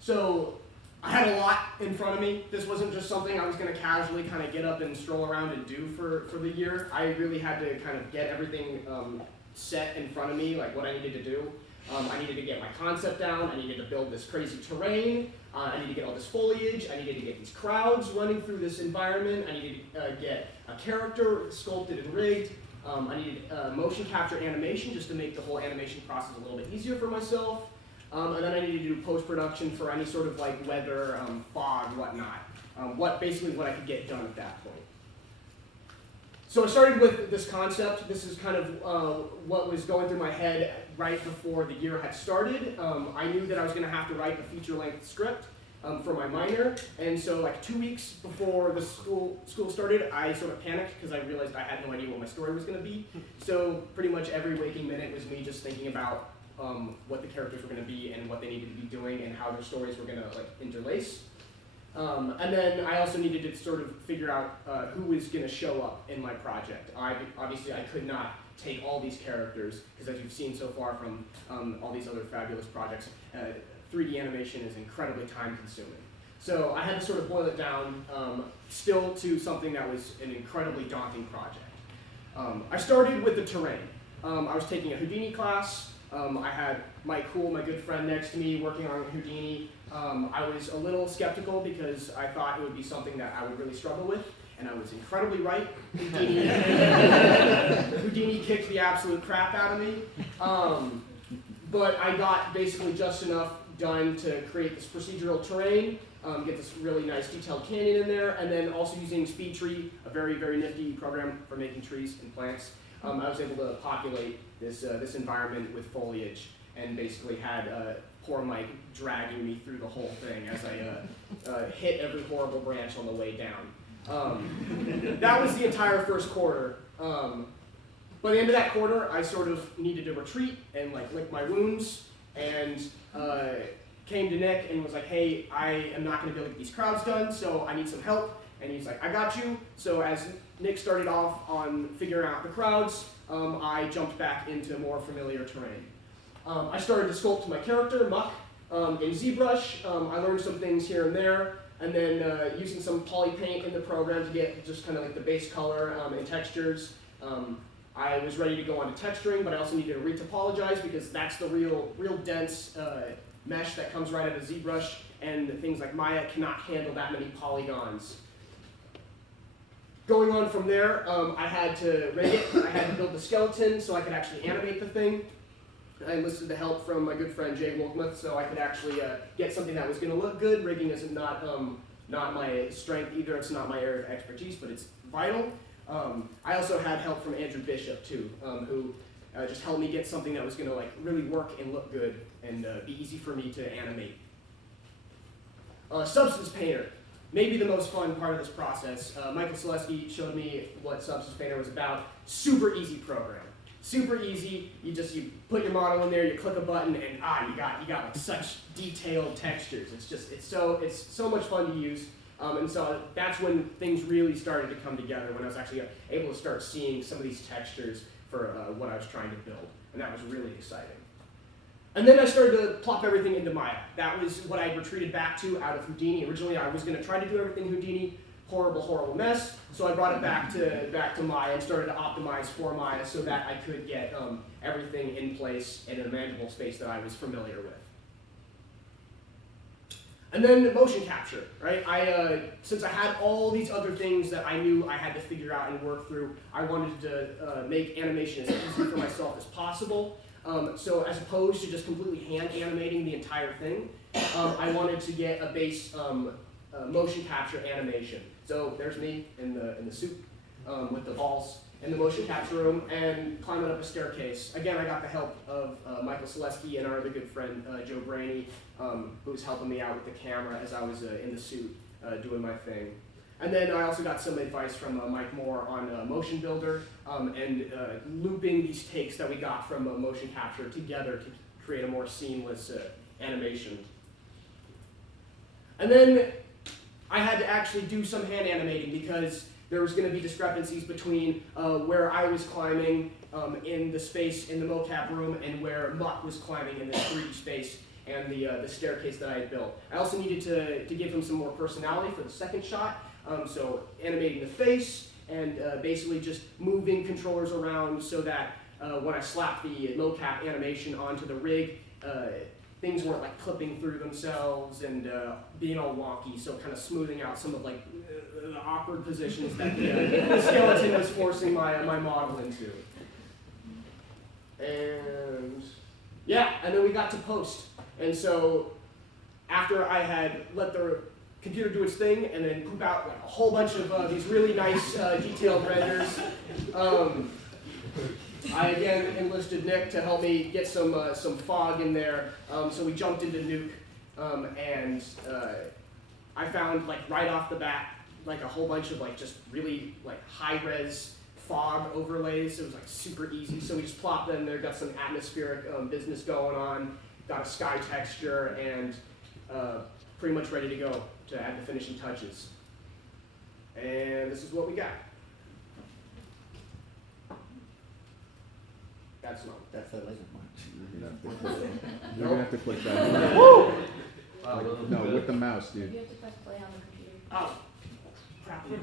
So I had a lot in front of me. This wasn't just something I was going to casually kind of get up and stroll around and do for the year. I really had to kind of get everything set in front of me, like what I needed to do. I needed to get my concept down. I needed to build this crazy terrain. I needed to get all this foliage. I needed to get these crowds running through this environment. I needed to get a character sculpted and rigged. I needed motion capture animation just to make the whole animation process a little bit easier for myself. And then I needed to do post-production for any sort of like weather, fog, whatnot. Basically what I could get done at that point. So I started with this concept. This is kind of what was going through my head right before the year had started. I knew that I was going to have to write a feature-length script for my minor, and so like 2 weeks before the school started, I sort of panicked because I realized I had no idea what my story was going to be. So pretty much every waking minute was me just thinking about what the characters were going to be and what they needed to be doing and how their stories were going to like interlace. And then I also needed to sort of figure out who was going to show up in my project. Obviously, I could not take all these characters, because as you've seen so far from all these other fabulous projects, 3D animation is incredibly time-consuming. So I had to sort of boil it down still to something that was an incredibly daunting project. I started with the terrain. I was taking a Houdini class. I had Mike Cool, my good friend, next to me working on Houdini. I was a little skeptical because I thought it would be something that I would really struggle with, and I was incredibly right. Houdini kicked the absolute crap out of me, but I got basically just enough done to create this procedural terrain, get this really nice detailed canyon in there, and then also using SpeedTree, a very, very nifty program for making trees and plants. I was able to populate this environment with foliage, and basically had poor Mike dragging me through the whole thing as I hit every horrible branch on the way down. That was the entire first quarter. By the end of that quarter, I sort of needed to retreat and like lick my wounds, and came to Nick and was like, hey, I am not going to be able to get these crowds done, so I need some help. And he's like, I got you. So as Nick started off on figuring out the crowds, I jumped back into more familiar terrain. I started to sculpt my character, Muck. in ZBrush. I learned some things here and there, and then using some poly paint in the program to get just kind of like the base color and textures. I was ready to go on to texturing, but I also needed to retopologize because that's the real dense mesh that comes right out of ZBrush, and things like Maya cannot handle that many polygons. Going on from there, I had to rig it. I had to build the skeleton so I could actually animate the thing. I enlisted the help from my good friend Jay Wolkmuth so I could actually get something that was going to look good. Rigging is not my strength either. It's not my area of expertise, but it's vital. I also had help from Andrew Bishop too, who just helped me get something that was going to like really work and look good and be easy for me to animate. Substance Painter, maybe the most fun part of this process. Michael Selesky showed me what Substance Painter was about. Super easy program. Super easy. You put your model in there, you click a button, and you got like such detailed textures. It's so much fun to use. And so that's when things really started to come together, when I was actually able to start seeing some of these textures for what I was trying to build. And that was really exciting. And then I started to plop everything into Maya. That was what I retreated back to out of Houdini. Originally, I was going to try to do everything Houdini. Horrible mess. So I brought it back to Maya and started to optimize for Maya so that I could get everything in place in a manageable space that I was familiar with. And then motion capture, right? Since I had all these other things that I knew I had to figure out and work through, I wanted to make animation as easy for myself as possible. So as opposed to just completely hand animating the entire thing, I wanted to get a base motion capture animation. So there's me in the suit with the balls in the motion capture room and climbing up a staircase. Again, I got the help of Michael Selesky and our other good friend Joe Braney, who was helping me out with the camera as I was in the suit doing my thing. And then I also got some advice from Mike Moore on Motion Builder and looping these takes that we got from motion capture together to create a more seamless animation. And then I had to actually do some hand animating because there was going to be discrepancies between where I was climbing in the space in the mocap room and where Muck was climbing in this 3D space and the staircase that I had built. I also needed to give him some more personality for the second shot, so animating the face and basically just moving controllers around so that when I slapped the mocap animation onto the rig, things weren't like clipping through themselves and being all wonky, so kind of smoothing out some of like the awkward positions that the skeleton was forcing my model into. And yeah, and then we got to post. And so after I had let the computer do its thing and then poop out like a whole bunch of these really nice detailed renders, I again enlisted Nick to help me get some fog in there. So we jumped into Nuke, and I found like right off the bat like a whole bunch of like just really like high-res fog overlays. It was like super easy. So we just plopped them in there, got some atmospheric business going on, got a sky texture, and pretty much ready to go to add the finishing touches. And this is what we got. That's the laser mark. You're gonna have to click that. No, with the mouse, dude. You have to press play on the computer. Oh, crap. You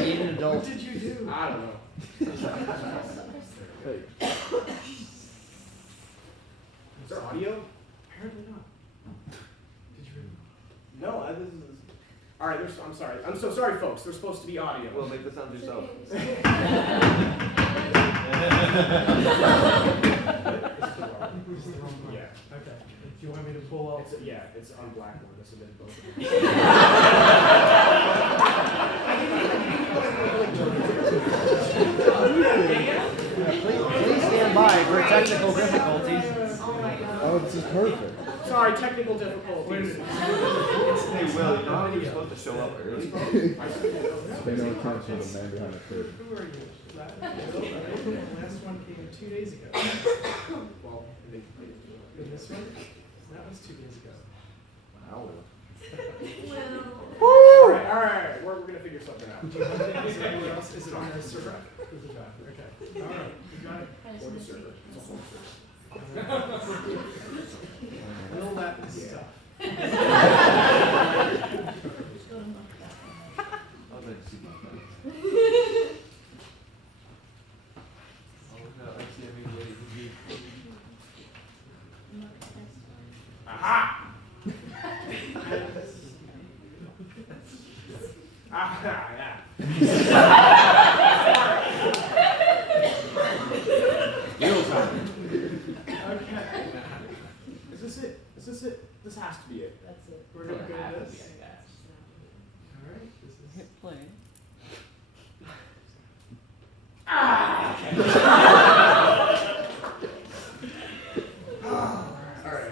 need an adult. What did you do? I don't know. Hey. Is there audio? Apparently not. Did you really? No, this is... All right, I'm sorry. I'm so sorry, folks. There's supposed to be audio. We'll make this sound yourself. Yeah. Okay. Do you want me to pull off? It's on Blackboard. I submitted both of them. Please stand by for technical difficulties. Oh, this is perfect. Sorry, technical difficulties. Hey, Will, you know you're supposed to show up early? Pay no attention to the man behind the curtain. Who are you? The last one came in 2 days ago. Well, And this one? That was 2 days ago. Wow. All right. We're gonna figure something out. Do you have it? Is it anywhere else? Is it on the server? Is it done? Okay. All right. You got it. Or the server. It's a whole server. Will that This is tough. Aha! Yeah. Real time. Okay. Is this it? Is this it? This has to be it. That's it. We're gonna go to this. All right. This is Hit play. All right.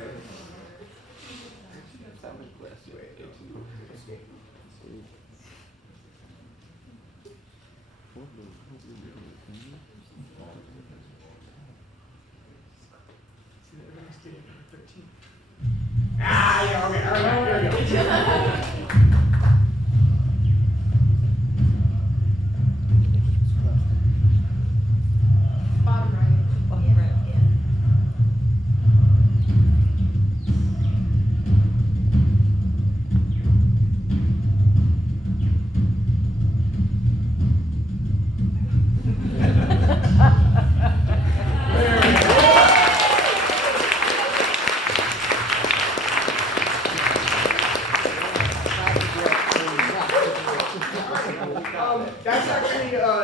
Yeah, okay, all right, here we go. Bottom right. Bottom right.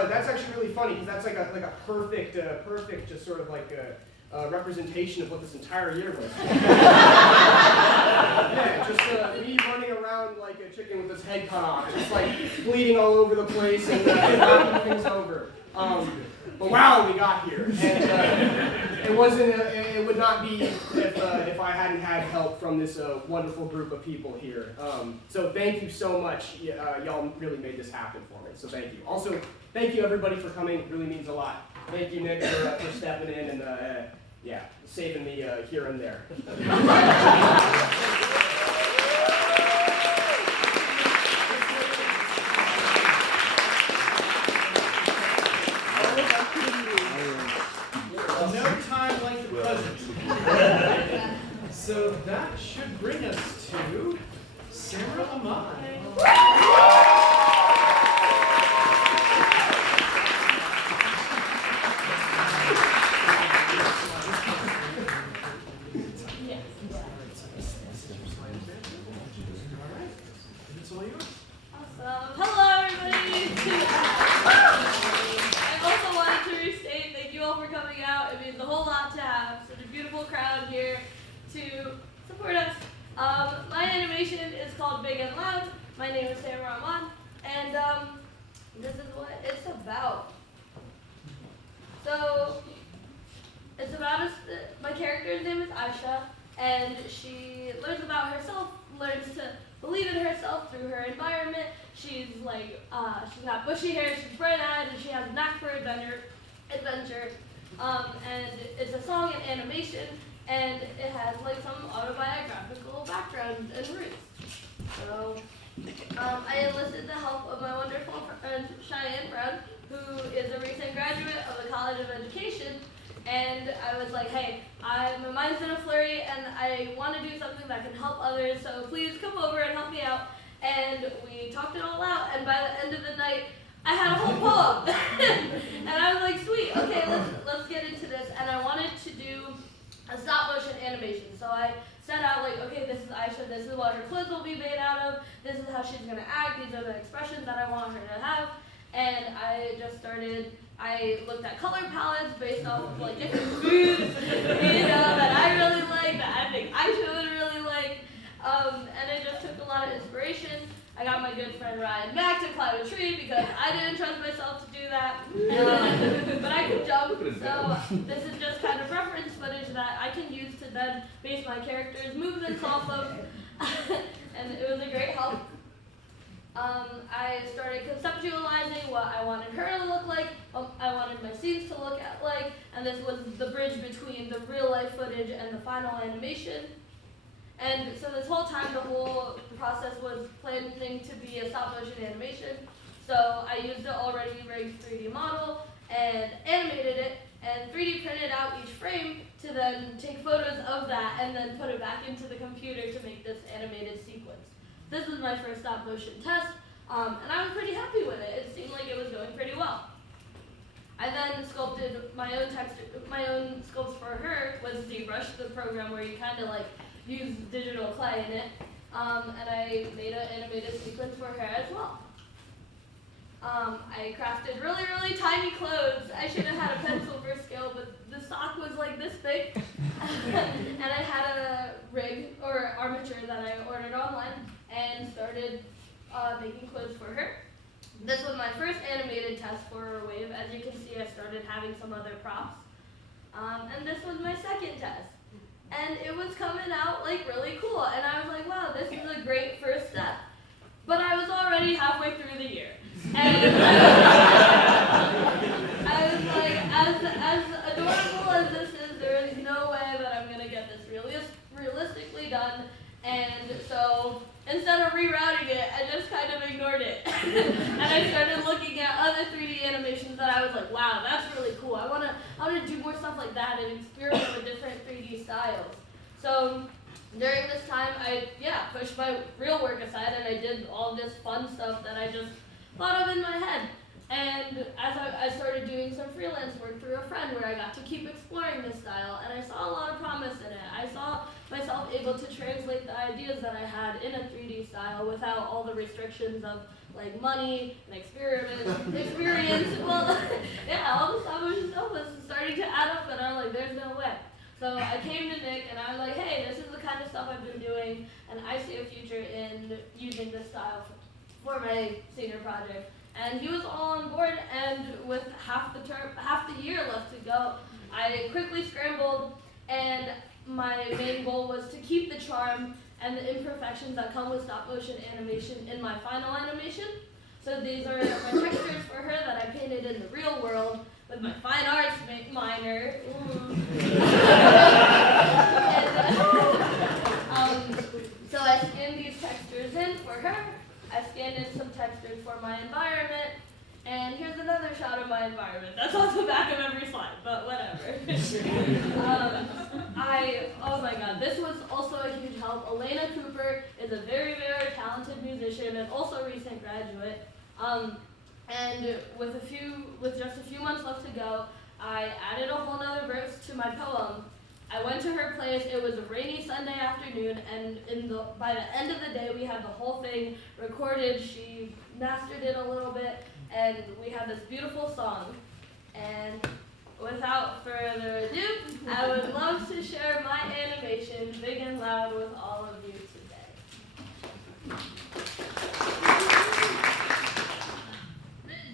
That's actually really funny because that's like a perfect just sort of like a representation of what this entire year was. Yeah, just me running around like a chicken with its head cut off, just like bleeding all over the place and knocking things over. But wow, we got here, and it wasn't. It would not be if I hadn't had help from this wonderful group of people here. So thank you so much. Y'all really made this happen for me. So thank you. Also, thank you everybody for coming. It really means a lot. Thank you, Nick, for stepping in and yeah, saving me here and there. No time like the present. So that should bring us to Sarah Ahmad. It's all yours. Awesome. Hello, everybody. I also wanted to restate thank you all for coming out. It means a whole lot to have such a beautiful crowd here to support us. My animation is called Big and Loud. My name is Sam Rahman, and this is what it's about. So, it's about my character's name is Aisha, and she learns about herself, learns to believe in herself through her environment. She's like, she's got bushy hair, she's bright-eyed, and she has a knack for adventure. And it's a song and animation, and it has like some autobiographical background and roots. So, I enlisted the help of my wonderful friend Cheyenne Brown, who is a recent graduate of the College of Education. And I was like, hey, my mind's in a flurry and I want to do something that can help others, so please come over and help me out. And we talked it all out, and by the end of the night, I had a whole poem. And I was like, sweet, okay, let's get into this. And I wanted to do a stop motion animation. So I set out like, okay, this is Aisha, this is what her clothes will be made out of, this is how she's gonna act, these are the expressions that I want her to have. And I just started, I looked at color palettes based off of like different foods, that I really like, that I think Aisha would really like. And it just took a lot of inspiration. I got my good friend Ryan back to climb a tree because I didn't trust myself to do that. But I could jump, so this is just kind of reference footage that I can use to then base my character's movements off of. And it was a great help. I started conceptualizing what I wanted her to look like, what I wanted my scenes to look like, and this was the bridge between the real life footage and the final animation. And so this whole time, the whole process was planning to be a stop motion animation. So I used an already rigged 3D model and animated it, and 3D printed out each frame to then take photos of that and then put it back into the computer to make this animated sequence. This was my first stop motion test, and I was pretty happy with it. It seemed like it was going pretty well. I then sculpted my own sculpts for her with ZBrush, the program where you kind of like use digital clay in it, and I made an animated sequence for her as well. I crafted really, really tiny clothes. I should have had a pencil for scale, but the sock was like this big. And I had a rig or armature that I ordered online and started making clothes for her. This was my first animated test for Wave. As you can see, I started having some other props. And this was my second test. And it was coming out like really cool. And I was like, wow, this is a great first step. But I was already halfway through the year. And I was like, as adorable as this is, there is no way that I'm going to get this realistically done. And so instead of rerouting it, I just kind of ignored it. And I started looking at other 3D animations that I was like, wow, that's really cool. I want to do more stuff like that and experiment with different 3D styles. So during this time, I pushed my real work aside and I did all this fun stuff that I just thought of in my head. And as I started doing some freelance work through a friend where I got to keep exploring this style, and I saw a lot of promise in it. I saw myself able to translate the ideas that I had in a 3D style without all the restrictions of like money and experience. Well, yeah, all the stop motion stuff was starting to add up, and I was like, there's no way. So I came to Nick and I was like, hey, this is the kind of stuff I've been doing, and I see a future in using this style for my senior project. And he was all on board, and with half the year left to go, I quickly scrambled, and my main goal was to keep the charm and the imperfections that come with stop motion animation in my final animation. So these are my textures for her that I painted in the real world with my fine arts minor. So I scanned these textures in for her. I scanned in some textures for my environment, and here's another shot of my environment. That's on the back of every slide, but whatever. Oh my god, this was also a huge help. Elena Cooper is a very, very talented musician and also a recent graduate. And with just a few months left to go, I added a whole nother verse to my poem. I went to her place. It was a rainy Sunday afternoon, and by the end of the day, we had the whole thing recorded. She mastered it a little bit, and we had this beautiful song. And without further ado, I would love to share my animation, Big and Loud, with all of you today.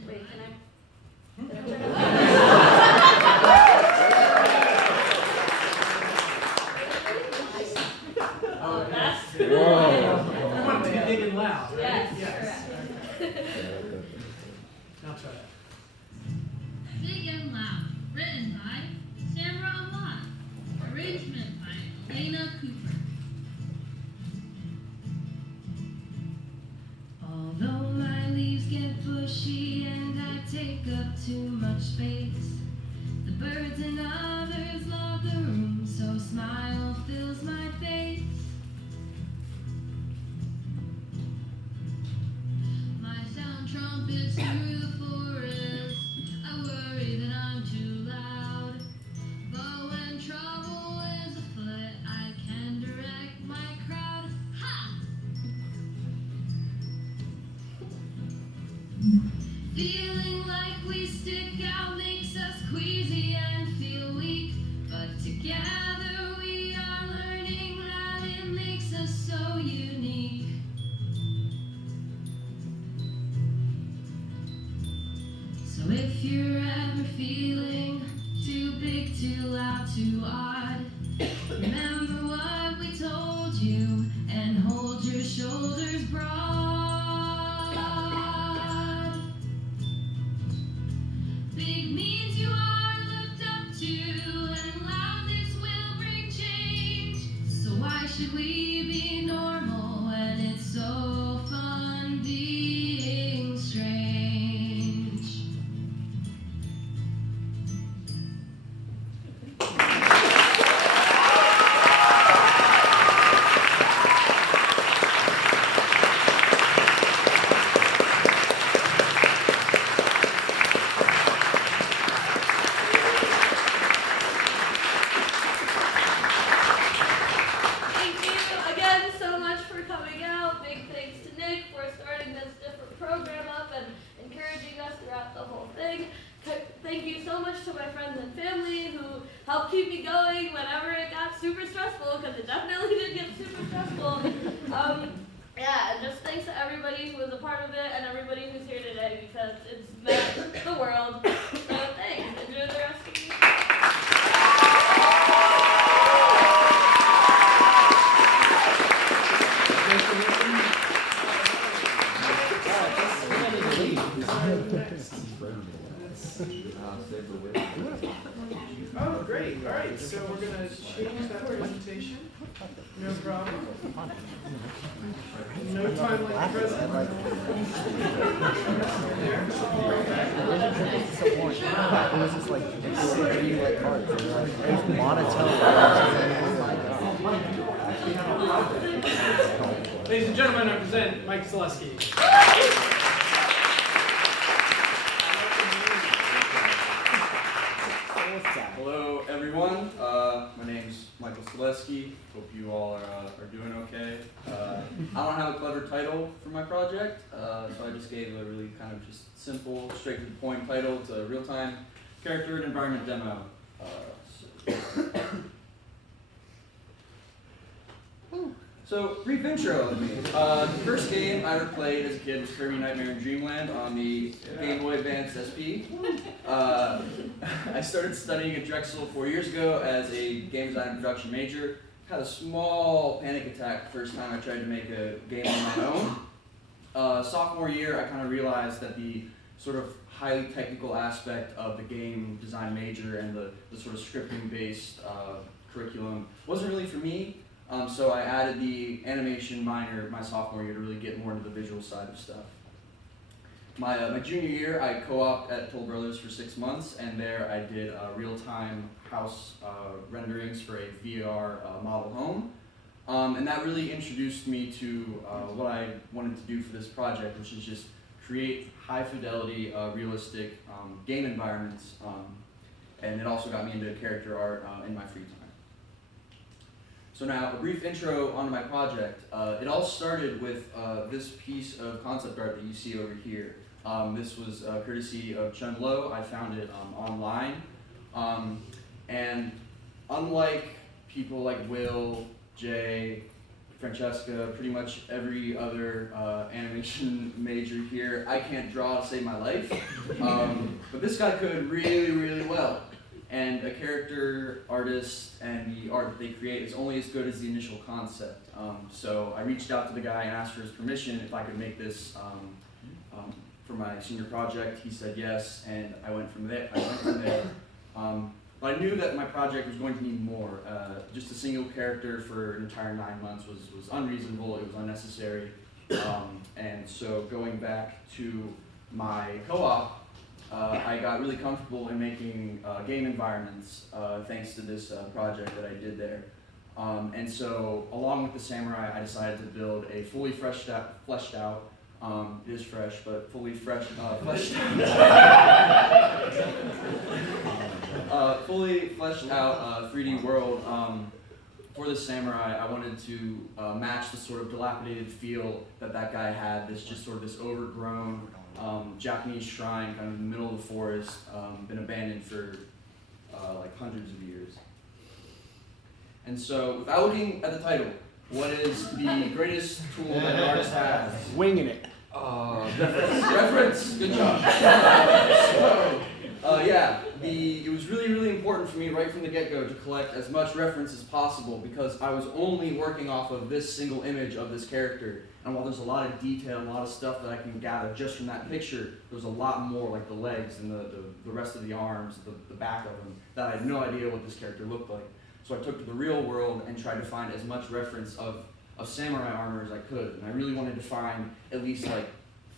Wait, can I turn it on? I want it to be big and loud, right? Yes. Now try that. Big and Loud, written by Sarah Lott, arrangement by Elena Cooper. Although my leaves get bushy and I take up too much space, the birds and others love the room, so smile fills my face. My sound trumpets through the forest. I worry that I'm too loud, but when trouble is afoot, I can direct my crowd. Ha! Feeling like we stick out makes us queasy and feel weak, but together we are learning that it makes us so unique. So if you're ever feeling too big, too loud, too odd, remember what we told you and hold your shoulders broad. Big means you are looked up to, and loudness will bring change. So why should we be normal when it's so fun being strange? keep me going whenever it got super stressful, because it definitely did get super stressful. Yeah, and just thanks to everybody who was a part of it and everybody who's here today, because it's meant the world. So thanks. Enjoy the rest of your Oh, great. All right, so we're going to change that presentation. No problem. No time like the present. It was just like, three like cards. It was monotone. Ladies and gentlemen, I present Mike Zaleski. Hello, everyone. My name's Michael Zaleski. Hope you all are doing okay. I don't have a clever title for my project, so I just gave a really kind of just simple, straight to the point title. It's a real-time character and environment demo. So, brief intro of me. The first game I ever played as a kid was Kirby Nightmare in Dreamland on the Game Boy Advance SP. I started studying at Drexel 4 years ago as a game design and production major. Had a small panic attack the first time I tried to make a game on my own. Sophomore year, I kind of realized that the sort of highly technical aspect of the game design major and the sort of scripting-based curriculum wasn't really for me. So I added the animation minor my sophomore year to really get more into the visual side of stuff. My junior year, I co-opted at Toll Brothers for 6 months, and there I did real-time house renderings for a VR model home. And that really introduced me to what I wanted to do for this project, which is just create high-fidelity, realistic game environments. And it also got me into character art in my free time. So now, a brief intro onto my project. It all started with this piece of concept art that you see over here. This was courtesy of Chun Lo. I found it online. And unlike people like Will, Jay, Francesca, pretty much every other animation major here, I can't draw to save my life. But this guy could really, really well. And a character artist and the art that they create is only as good as the initial concept. So I reached out to the guy and asked for his permission if I could make this for my senior project. He said yes, and I went from there. But I knew that my project was going to need more. Just a single character for an entire 9 months was unreasonable, it was unnecessary. And so going back to my co-op, I got really comfortable in making game environments thanks to this project that I did there. And so, along with the samurai, I decided to build a fully fleshed out, it is fresh, but fully fleshed out, fully fleshed out 3D world. For the samurai, I wanted to match the sort of dilapidated feel that guy had, this overgrown Japanese shrine kind of in the middle of the forest, been abandoned for like hundreds of years. And so, without looking at the title, what is the greatest tool that an artist has? Winging it. Reference. Good job. It was really, really important for me right from the get-go to collect as much reference as possible because I was only working off of this single image of this character. And while there's a lot of detail and a lot of stuff that I can gather just from that picture, there's a lot more, like the legs and the rest of the arms, the back of them, that I had no idea what this character looked like. So I took to the real world and tried to find as much reference of samurai armor as I could. And I really wanted to find at least like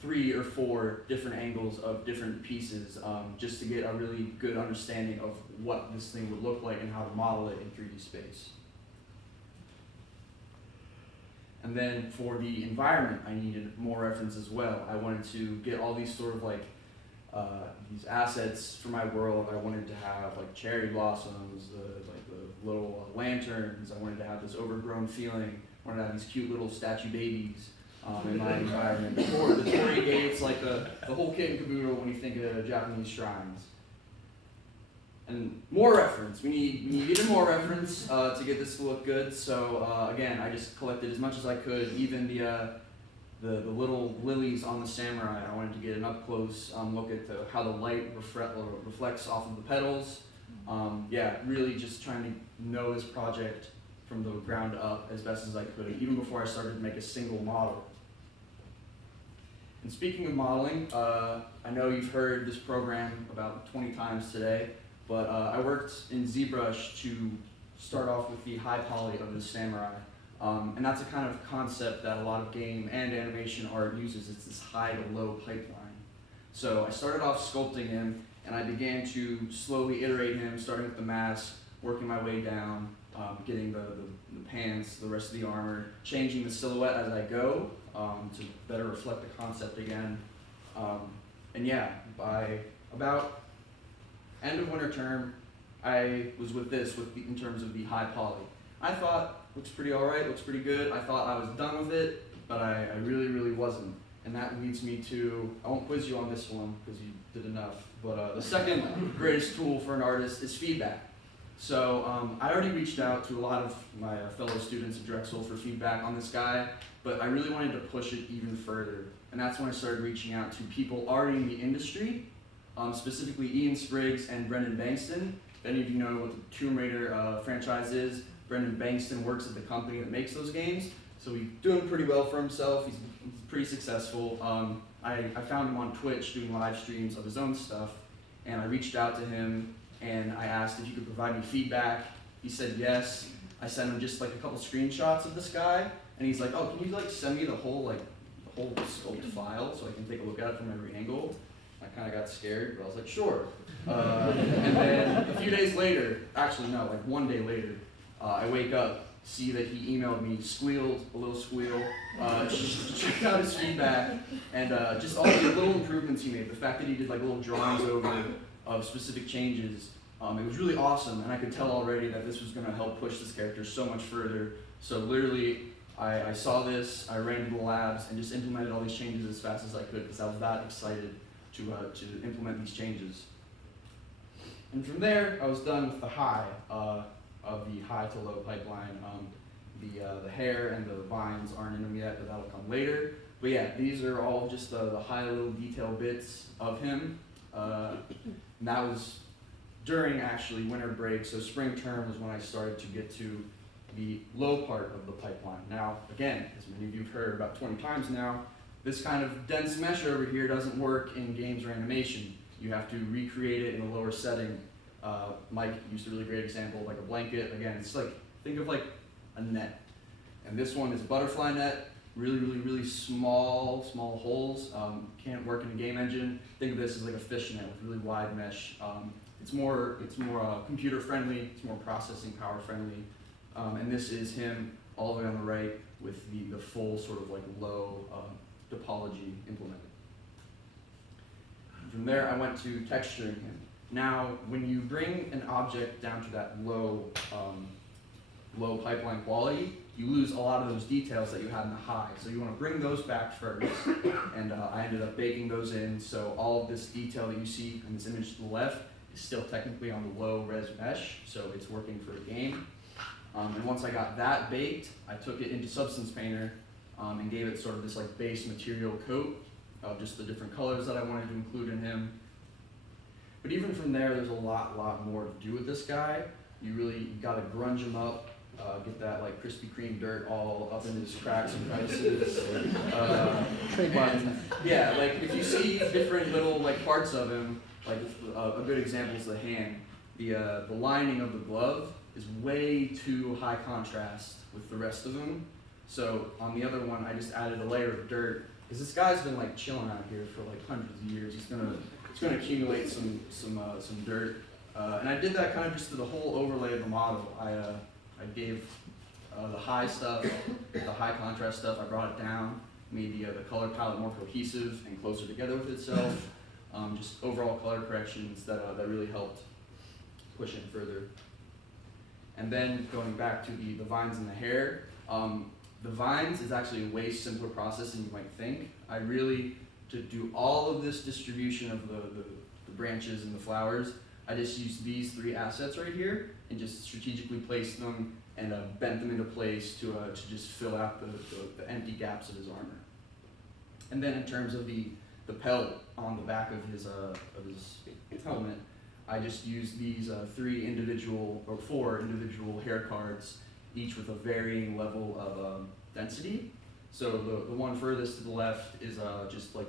3 or 4 different angles of different pieces just to get a really good understanding of what this thing would look like and how to model it in 3D space. And then for the environment, I needed more reference as well. I wanted to get all these sort of like these assets for my world. I wanted to have like cherry blossoms, the little lanterns. I wanted to have this overgrown feeling. I wanted to have these cute little statue babies in my environment. The torii gates, like the whole kit and caboodle when you think of Japanese shrines. And more reference. We need even more reference to get this to look good. So again, I just collected as much as I could. Even the little lilies on the samurai. I wanted to get an up close look at how the light reflects off of the petals. Yeah, really just trying to know this project from the ground up as best as I could, even before I started to make a single model. And speaking of modeling, I know you've heard this program about 20 times today, but I worked in ZBrush to start off with the high poly of the samurai. And that's a kind of concept that a lot of game and animation art uses. It's this high to low pipeline. So I started off sculpting him, and I began to slowly iterate him, starting with the mask, working my way down, getting the pants, the rest of the armor, changing the silhouette as I go to better reflect the concept again. And yeah, by about end of winter term, I was with this, in terms of the high poly. I thought, looks pretty alright, looks pretty good. I thought I was done with it, but I really, really wasn't. And that leads me to, I won't quiz you on this one because you did enough, but the second greatest tool for an artist is feedback. So I already reached out to a lot of my fellow students at Drexel for feedback on this guy, but I really wanted to push it even further. And that's when I started reaching out to people already in the industry, specifically Ian Spriggs and Brendan Bankston. If any of you know what the Tomb Raider franchise is, Brendan Bankston works at the company that makes those games, so he's doing pretty well for himself. He's pretty successful. I found him on Twitch doing live streams of his own stuff, and I reached out to him and I asked if he could provide me feedback. He said yes. I sent him just like a couple screenshots of this guy, and he's like, "Oh, can you like send me the whole sculpt file so I can take a look at it from every angle?" I kind of got scared, but I was like, "Sure." And then a few days later, actually no, like one day later, I wake up, see that he emailed me, squealed, a little squeal, check out his feedback, and just all the little improvements he made. The fact that he did like little drawings over of specific changes, it was really awesome, and I could tell already that this was going to help push this character so much further. So literally, I saw this, I ran into the labs, and just implemented all these changes as fast as I could, because I was that excited to implement these changes. And from there, I was done with the high of the high to low pipeline. The hair and the vines aren't in them yet, but that'll come later. But yeah, these are all just the high little detail bits of him. And that was during actually winter break, so spring term was when I started to get to the low part of the pipeline. Now, again, as many of you have heard about 20 times now, this kind of dense mesh over here doesn't work in games or animation. You have to recreate it in a lower setting. Mike used a really great example of like a blanket. Again, it's like, think of like a net. And this one is a butterfly net, really, really, really small holes. Can't work in a game engine. Think of this as like a fishnet with really wide mesh. It's more computer friendly, it's more processing power friendly. And this is him all the way on the right with the full sort of like low topology implemented. From there, I went to texturing him. Now, when you bring an object down to that low pipeline quality, you lose a lot of those details that you had in the high. So you want to bring those back first. And I ended up baking those in, so all of this detail that you see in this image to the left is still technically on the low res mesh, so it's working for the game. And once I got that baked, I took it into Substance Painter and gave it sort of this like base material coat of just the different colors that I wanted to include in him. But even from there, there's a lot more to do with this guy. You gotta grunge him up, get that like Krispy Kreme dirt all up in his cracks and crevices. Yeah, like if you see different little like parts of him, like a good example is the hand. The lining of the glove is way too high contrast with the rest of him. So on the other one, I just added a layer of dirt, because this guy's been like chilling out here for like hundreds of years. He's gonna accumulate some dirt, and I did that kind of just to the whole overlay of the model. I gave the high stuff, the high contrast stuff, I brought it down, made the color palette more cohesive and closer together with itself. Just overall color corrections that really helped push it further. And then going back to the vines and the hair, the vines is actually a way simpler process than you might think. To do all of this distribution of the branches and the flowers, I just used these 3 assets right here and just strategically placed them and bent them into place to just fill out the empty gaps of his armor. And then in terms of the pelt on the back of his helmet, I just used these 4 individual hair cards, each with a varying level of density. So the one furthest to the left is just like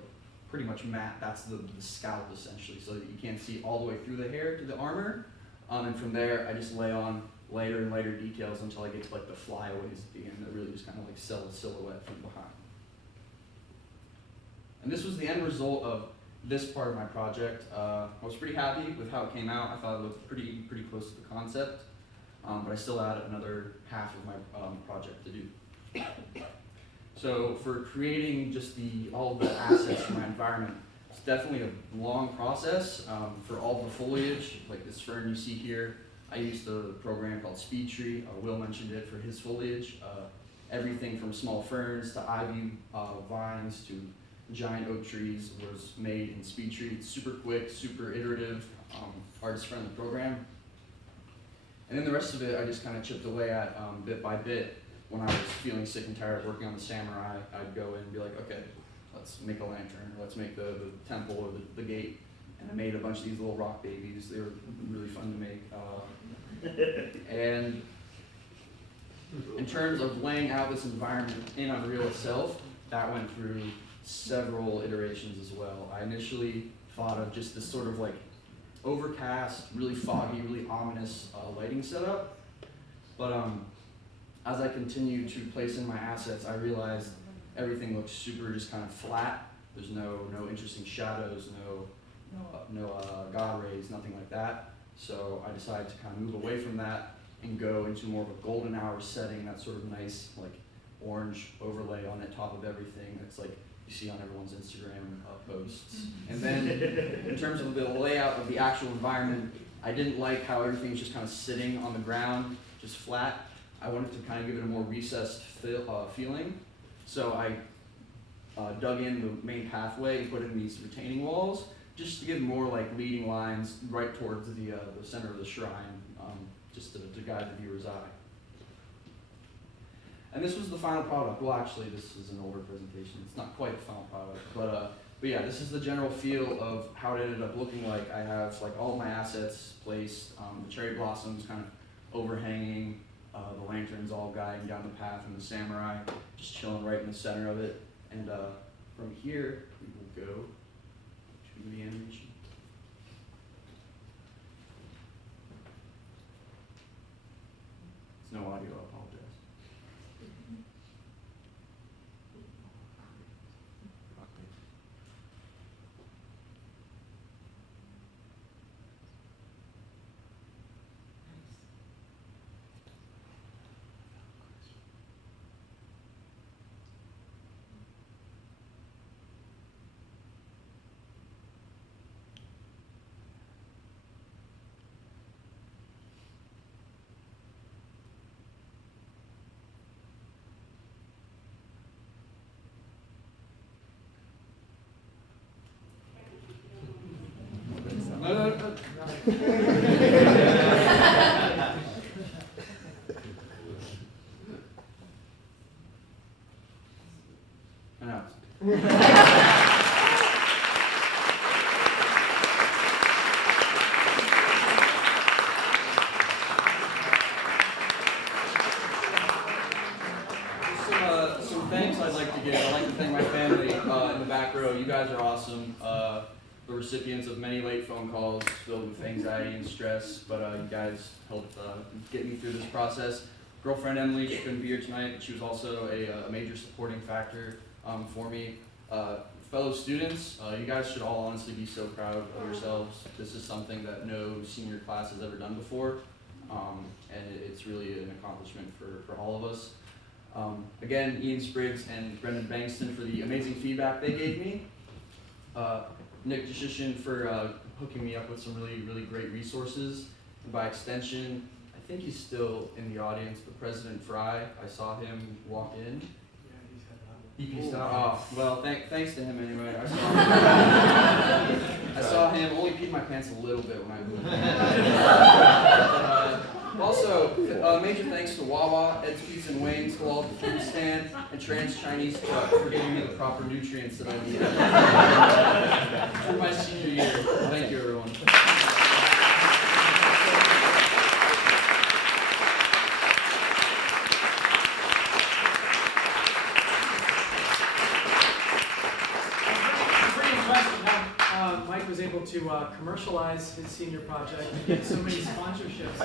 pretty much matte. That's the scalp essentially, so that you can't see all the way through the hair to the armor. And from there, I just lay on lighter and lighter details until I get to like the flyaways at the end that really just kind of like sell the silhouette from behind. And this was the end result of this part of my project. I was pretty happy with how it came out. I thought it looked pretty close to the concept, but I still had another half of my project to do. So for creating just all of the assets for my environment, it's definitely a long process. For all the foliage, like this fern you see here, I used a program called SpeedTree. Will mentioned it for his foliage. Everything from small ferns to ivy vines to giant oak trees was made in SpeedTree. It's super quick, super iterative, artist-friendly program. And then the rest of it I just kind of chipped away at bit by bit. When I was feeling sick and tired of working on the samurai, I'd go in and be like, okay, let's make a lantern, or let's make the temple or the gate. And I made a bunch of these little rock babies. They were really fun to make. And in terms of laying out this environment in Unreal itself, that went through several iterations as well. I initially thought of just this sort of like overcast, really foggy, really ominous lighting setup. But as I continued to place in my assets, I realized everything looks super just kind of flat. There's no interesting shadows, no God rays, nothing like that. So I decided to kind of move away from that and go into more of a golden hour setting, that sort of nice like orange overlay on the top of everything. That's like you see on everyone's Instagram posts. And then in terms of the layout of the actual environment, I didn't like how everything was just kind of sitting on the ground, just flat. I wanted to kind of give it a more recessed feeling. So I dug in the main pathway and put in these retaining walls, just to give more like leading lines right towards the center of the shrine, just to guide the viewer's eye. And this was the final product. Well, actually, this is an older presentation. It's not quite the final product, but yeah, this is the general feel of how it ended up looking like. I have like all of my assets placed, the cherry blossoms kind of overhanging, the lanterns all guiding down the path, and the samurai just chilling right in the center of it. And from here, we will go to the animation. It's no audio, I apologize. Some thanks I'd like to give. I'd like to thank my family in the back row. You guys are awesome. The recipients of many late phone calls filled with anxiety and stress, but you guys helped get me through this process. Girlfriend Emily, she couldn't be here tonight. She was also a major supporting factor for me. Fellow students, you guys should all honestly be so proud of yourselves. This is something that no senior class has ever done before, and it's really an accomplishment for all of us. Again, Ian Spriggs and Brendan Bankston for the amazing feedback they gave me. Nick Deshishin for hooking me up with some really great resources. And by extension, I think he's still in the audience, but President Fry, I saw him walk in. EP stuff. Oh, well, thanks to him anyway. I saw him, only peed my pants a little bit when I moved. Also, major thanks to Wawa, Ed's Pizza and Wings, Halal Food Stand, and Trans Chinese Truck for giving me the proper nutrients that I needed through my senior year. Thank you, everyone. Mike was able to commercialize his senior project and get so many sponsorships.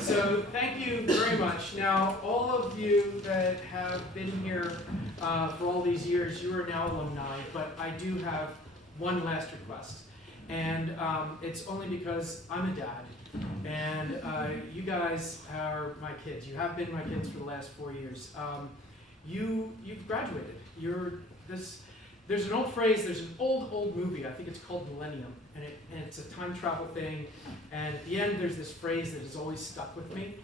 So thank you very much. Now, all of you that have been here for all these years, you are now alumni, but I do have one last request. And it's only because I'm a dad, and you guys are my kids. You have been my kids for the last 4 years. You've graduated. There's an old phrase, there's an old movie, I think it's called Millennium, and it's a time travel thing, and at the end there's this phrase that has always stuck with me,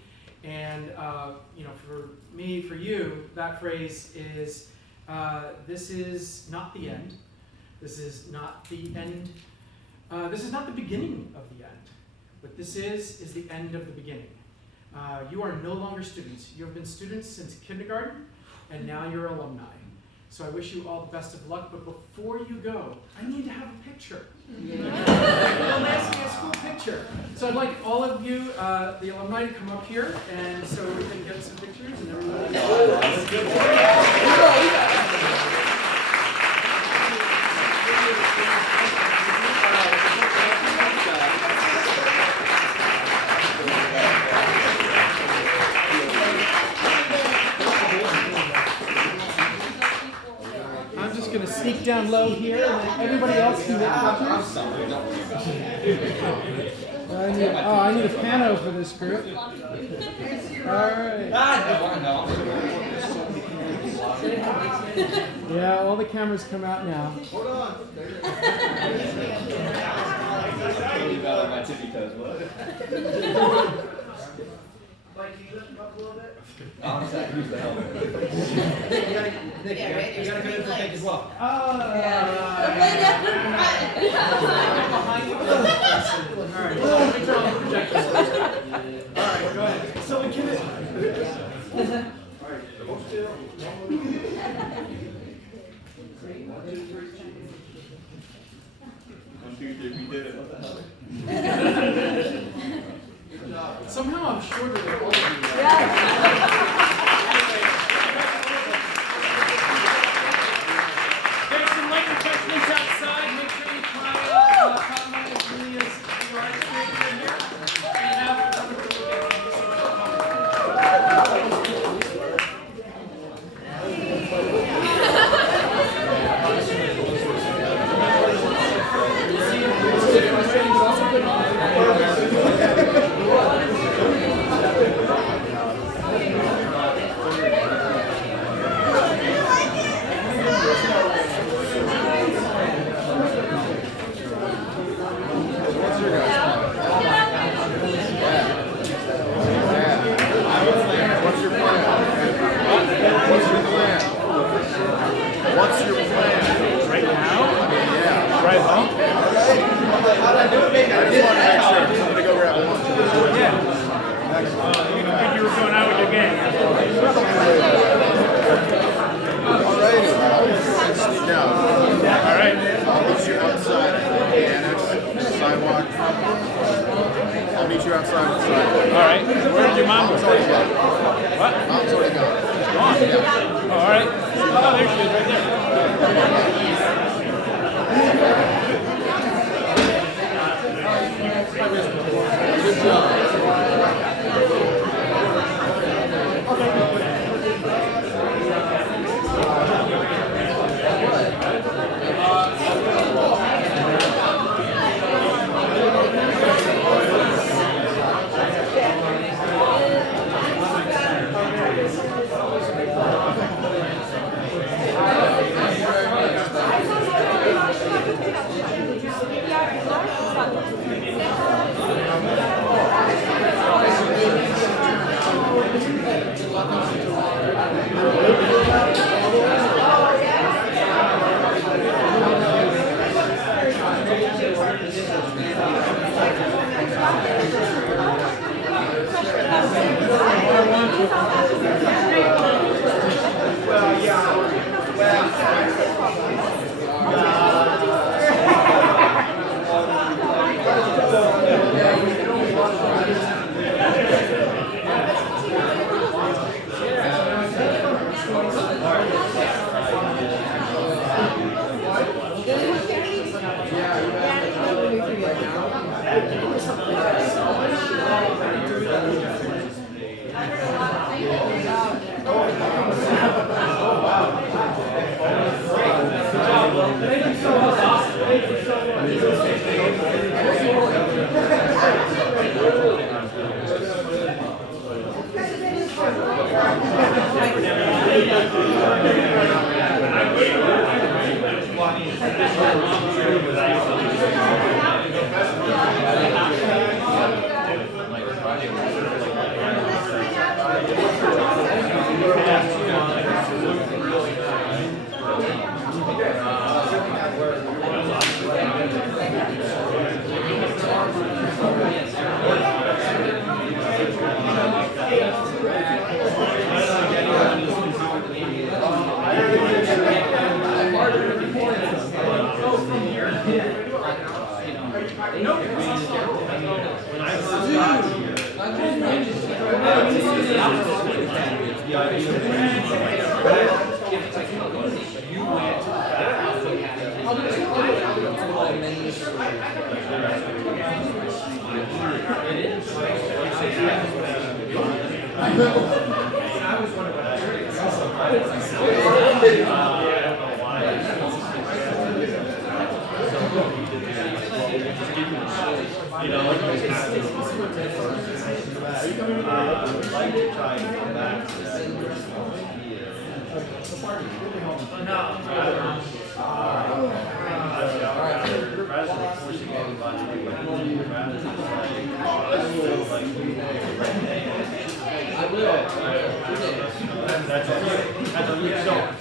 and for me, for you, that phrase is, this is not the end, this is not the end, this is not the beginning of the end. What this is the end of the beginning. You are no longer students. You have been students since kindergarten, and now you're alumni. So I wish you all the best of luck, but before you go, I need to have a picture. A last day of school picture. So I'd like all of you, the alumni, to come up here, and so we can get some pictures, and everybody. Going to sneak down low here, and then everybody else can get pictures. I need a pano for this group. All right. Yeah, all the cameras come out now. Hold on. My tippy toes. Mike, can you lift him up a little bit? I'm sorry, who's the help? You gotta go to the thing as well. Alright, go ahead. So we can. Alright, hold still. 1, 2, 3, we did it. What the hell? Somehow I'm shorter than all of you. There's some light refreshments outside. Make sure you try Cotton and Julia's yard in here. And have a wonderful weekend. Thank you so much What's your plan? Right now? Yeah. Right home? I just want to make sure. I'm going to go grab lunch. You were going out with your gang. Alrighty. Sneak out. Alright. I'll meet you outside at the annex, sidewalk. I'll meet you outside on the sidewalk. Alright. Where did your mom go? Mom's already gone. What? Mom's already gone. Gone? Yeah. Oh, alright. Oh, there she is, right there. Good job.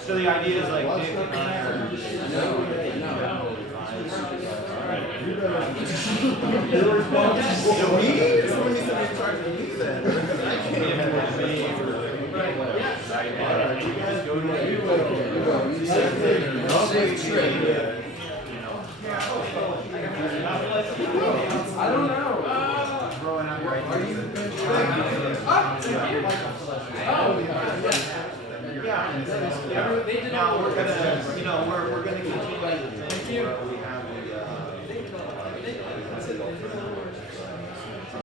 So the idea is like You're responsible. To me? Somebody said you're charging me then. I don't know. Are you yeah. Now we're gonna, we're gonna continue.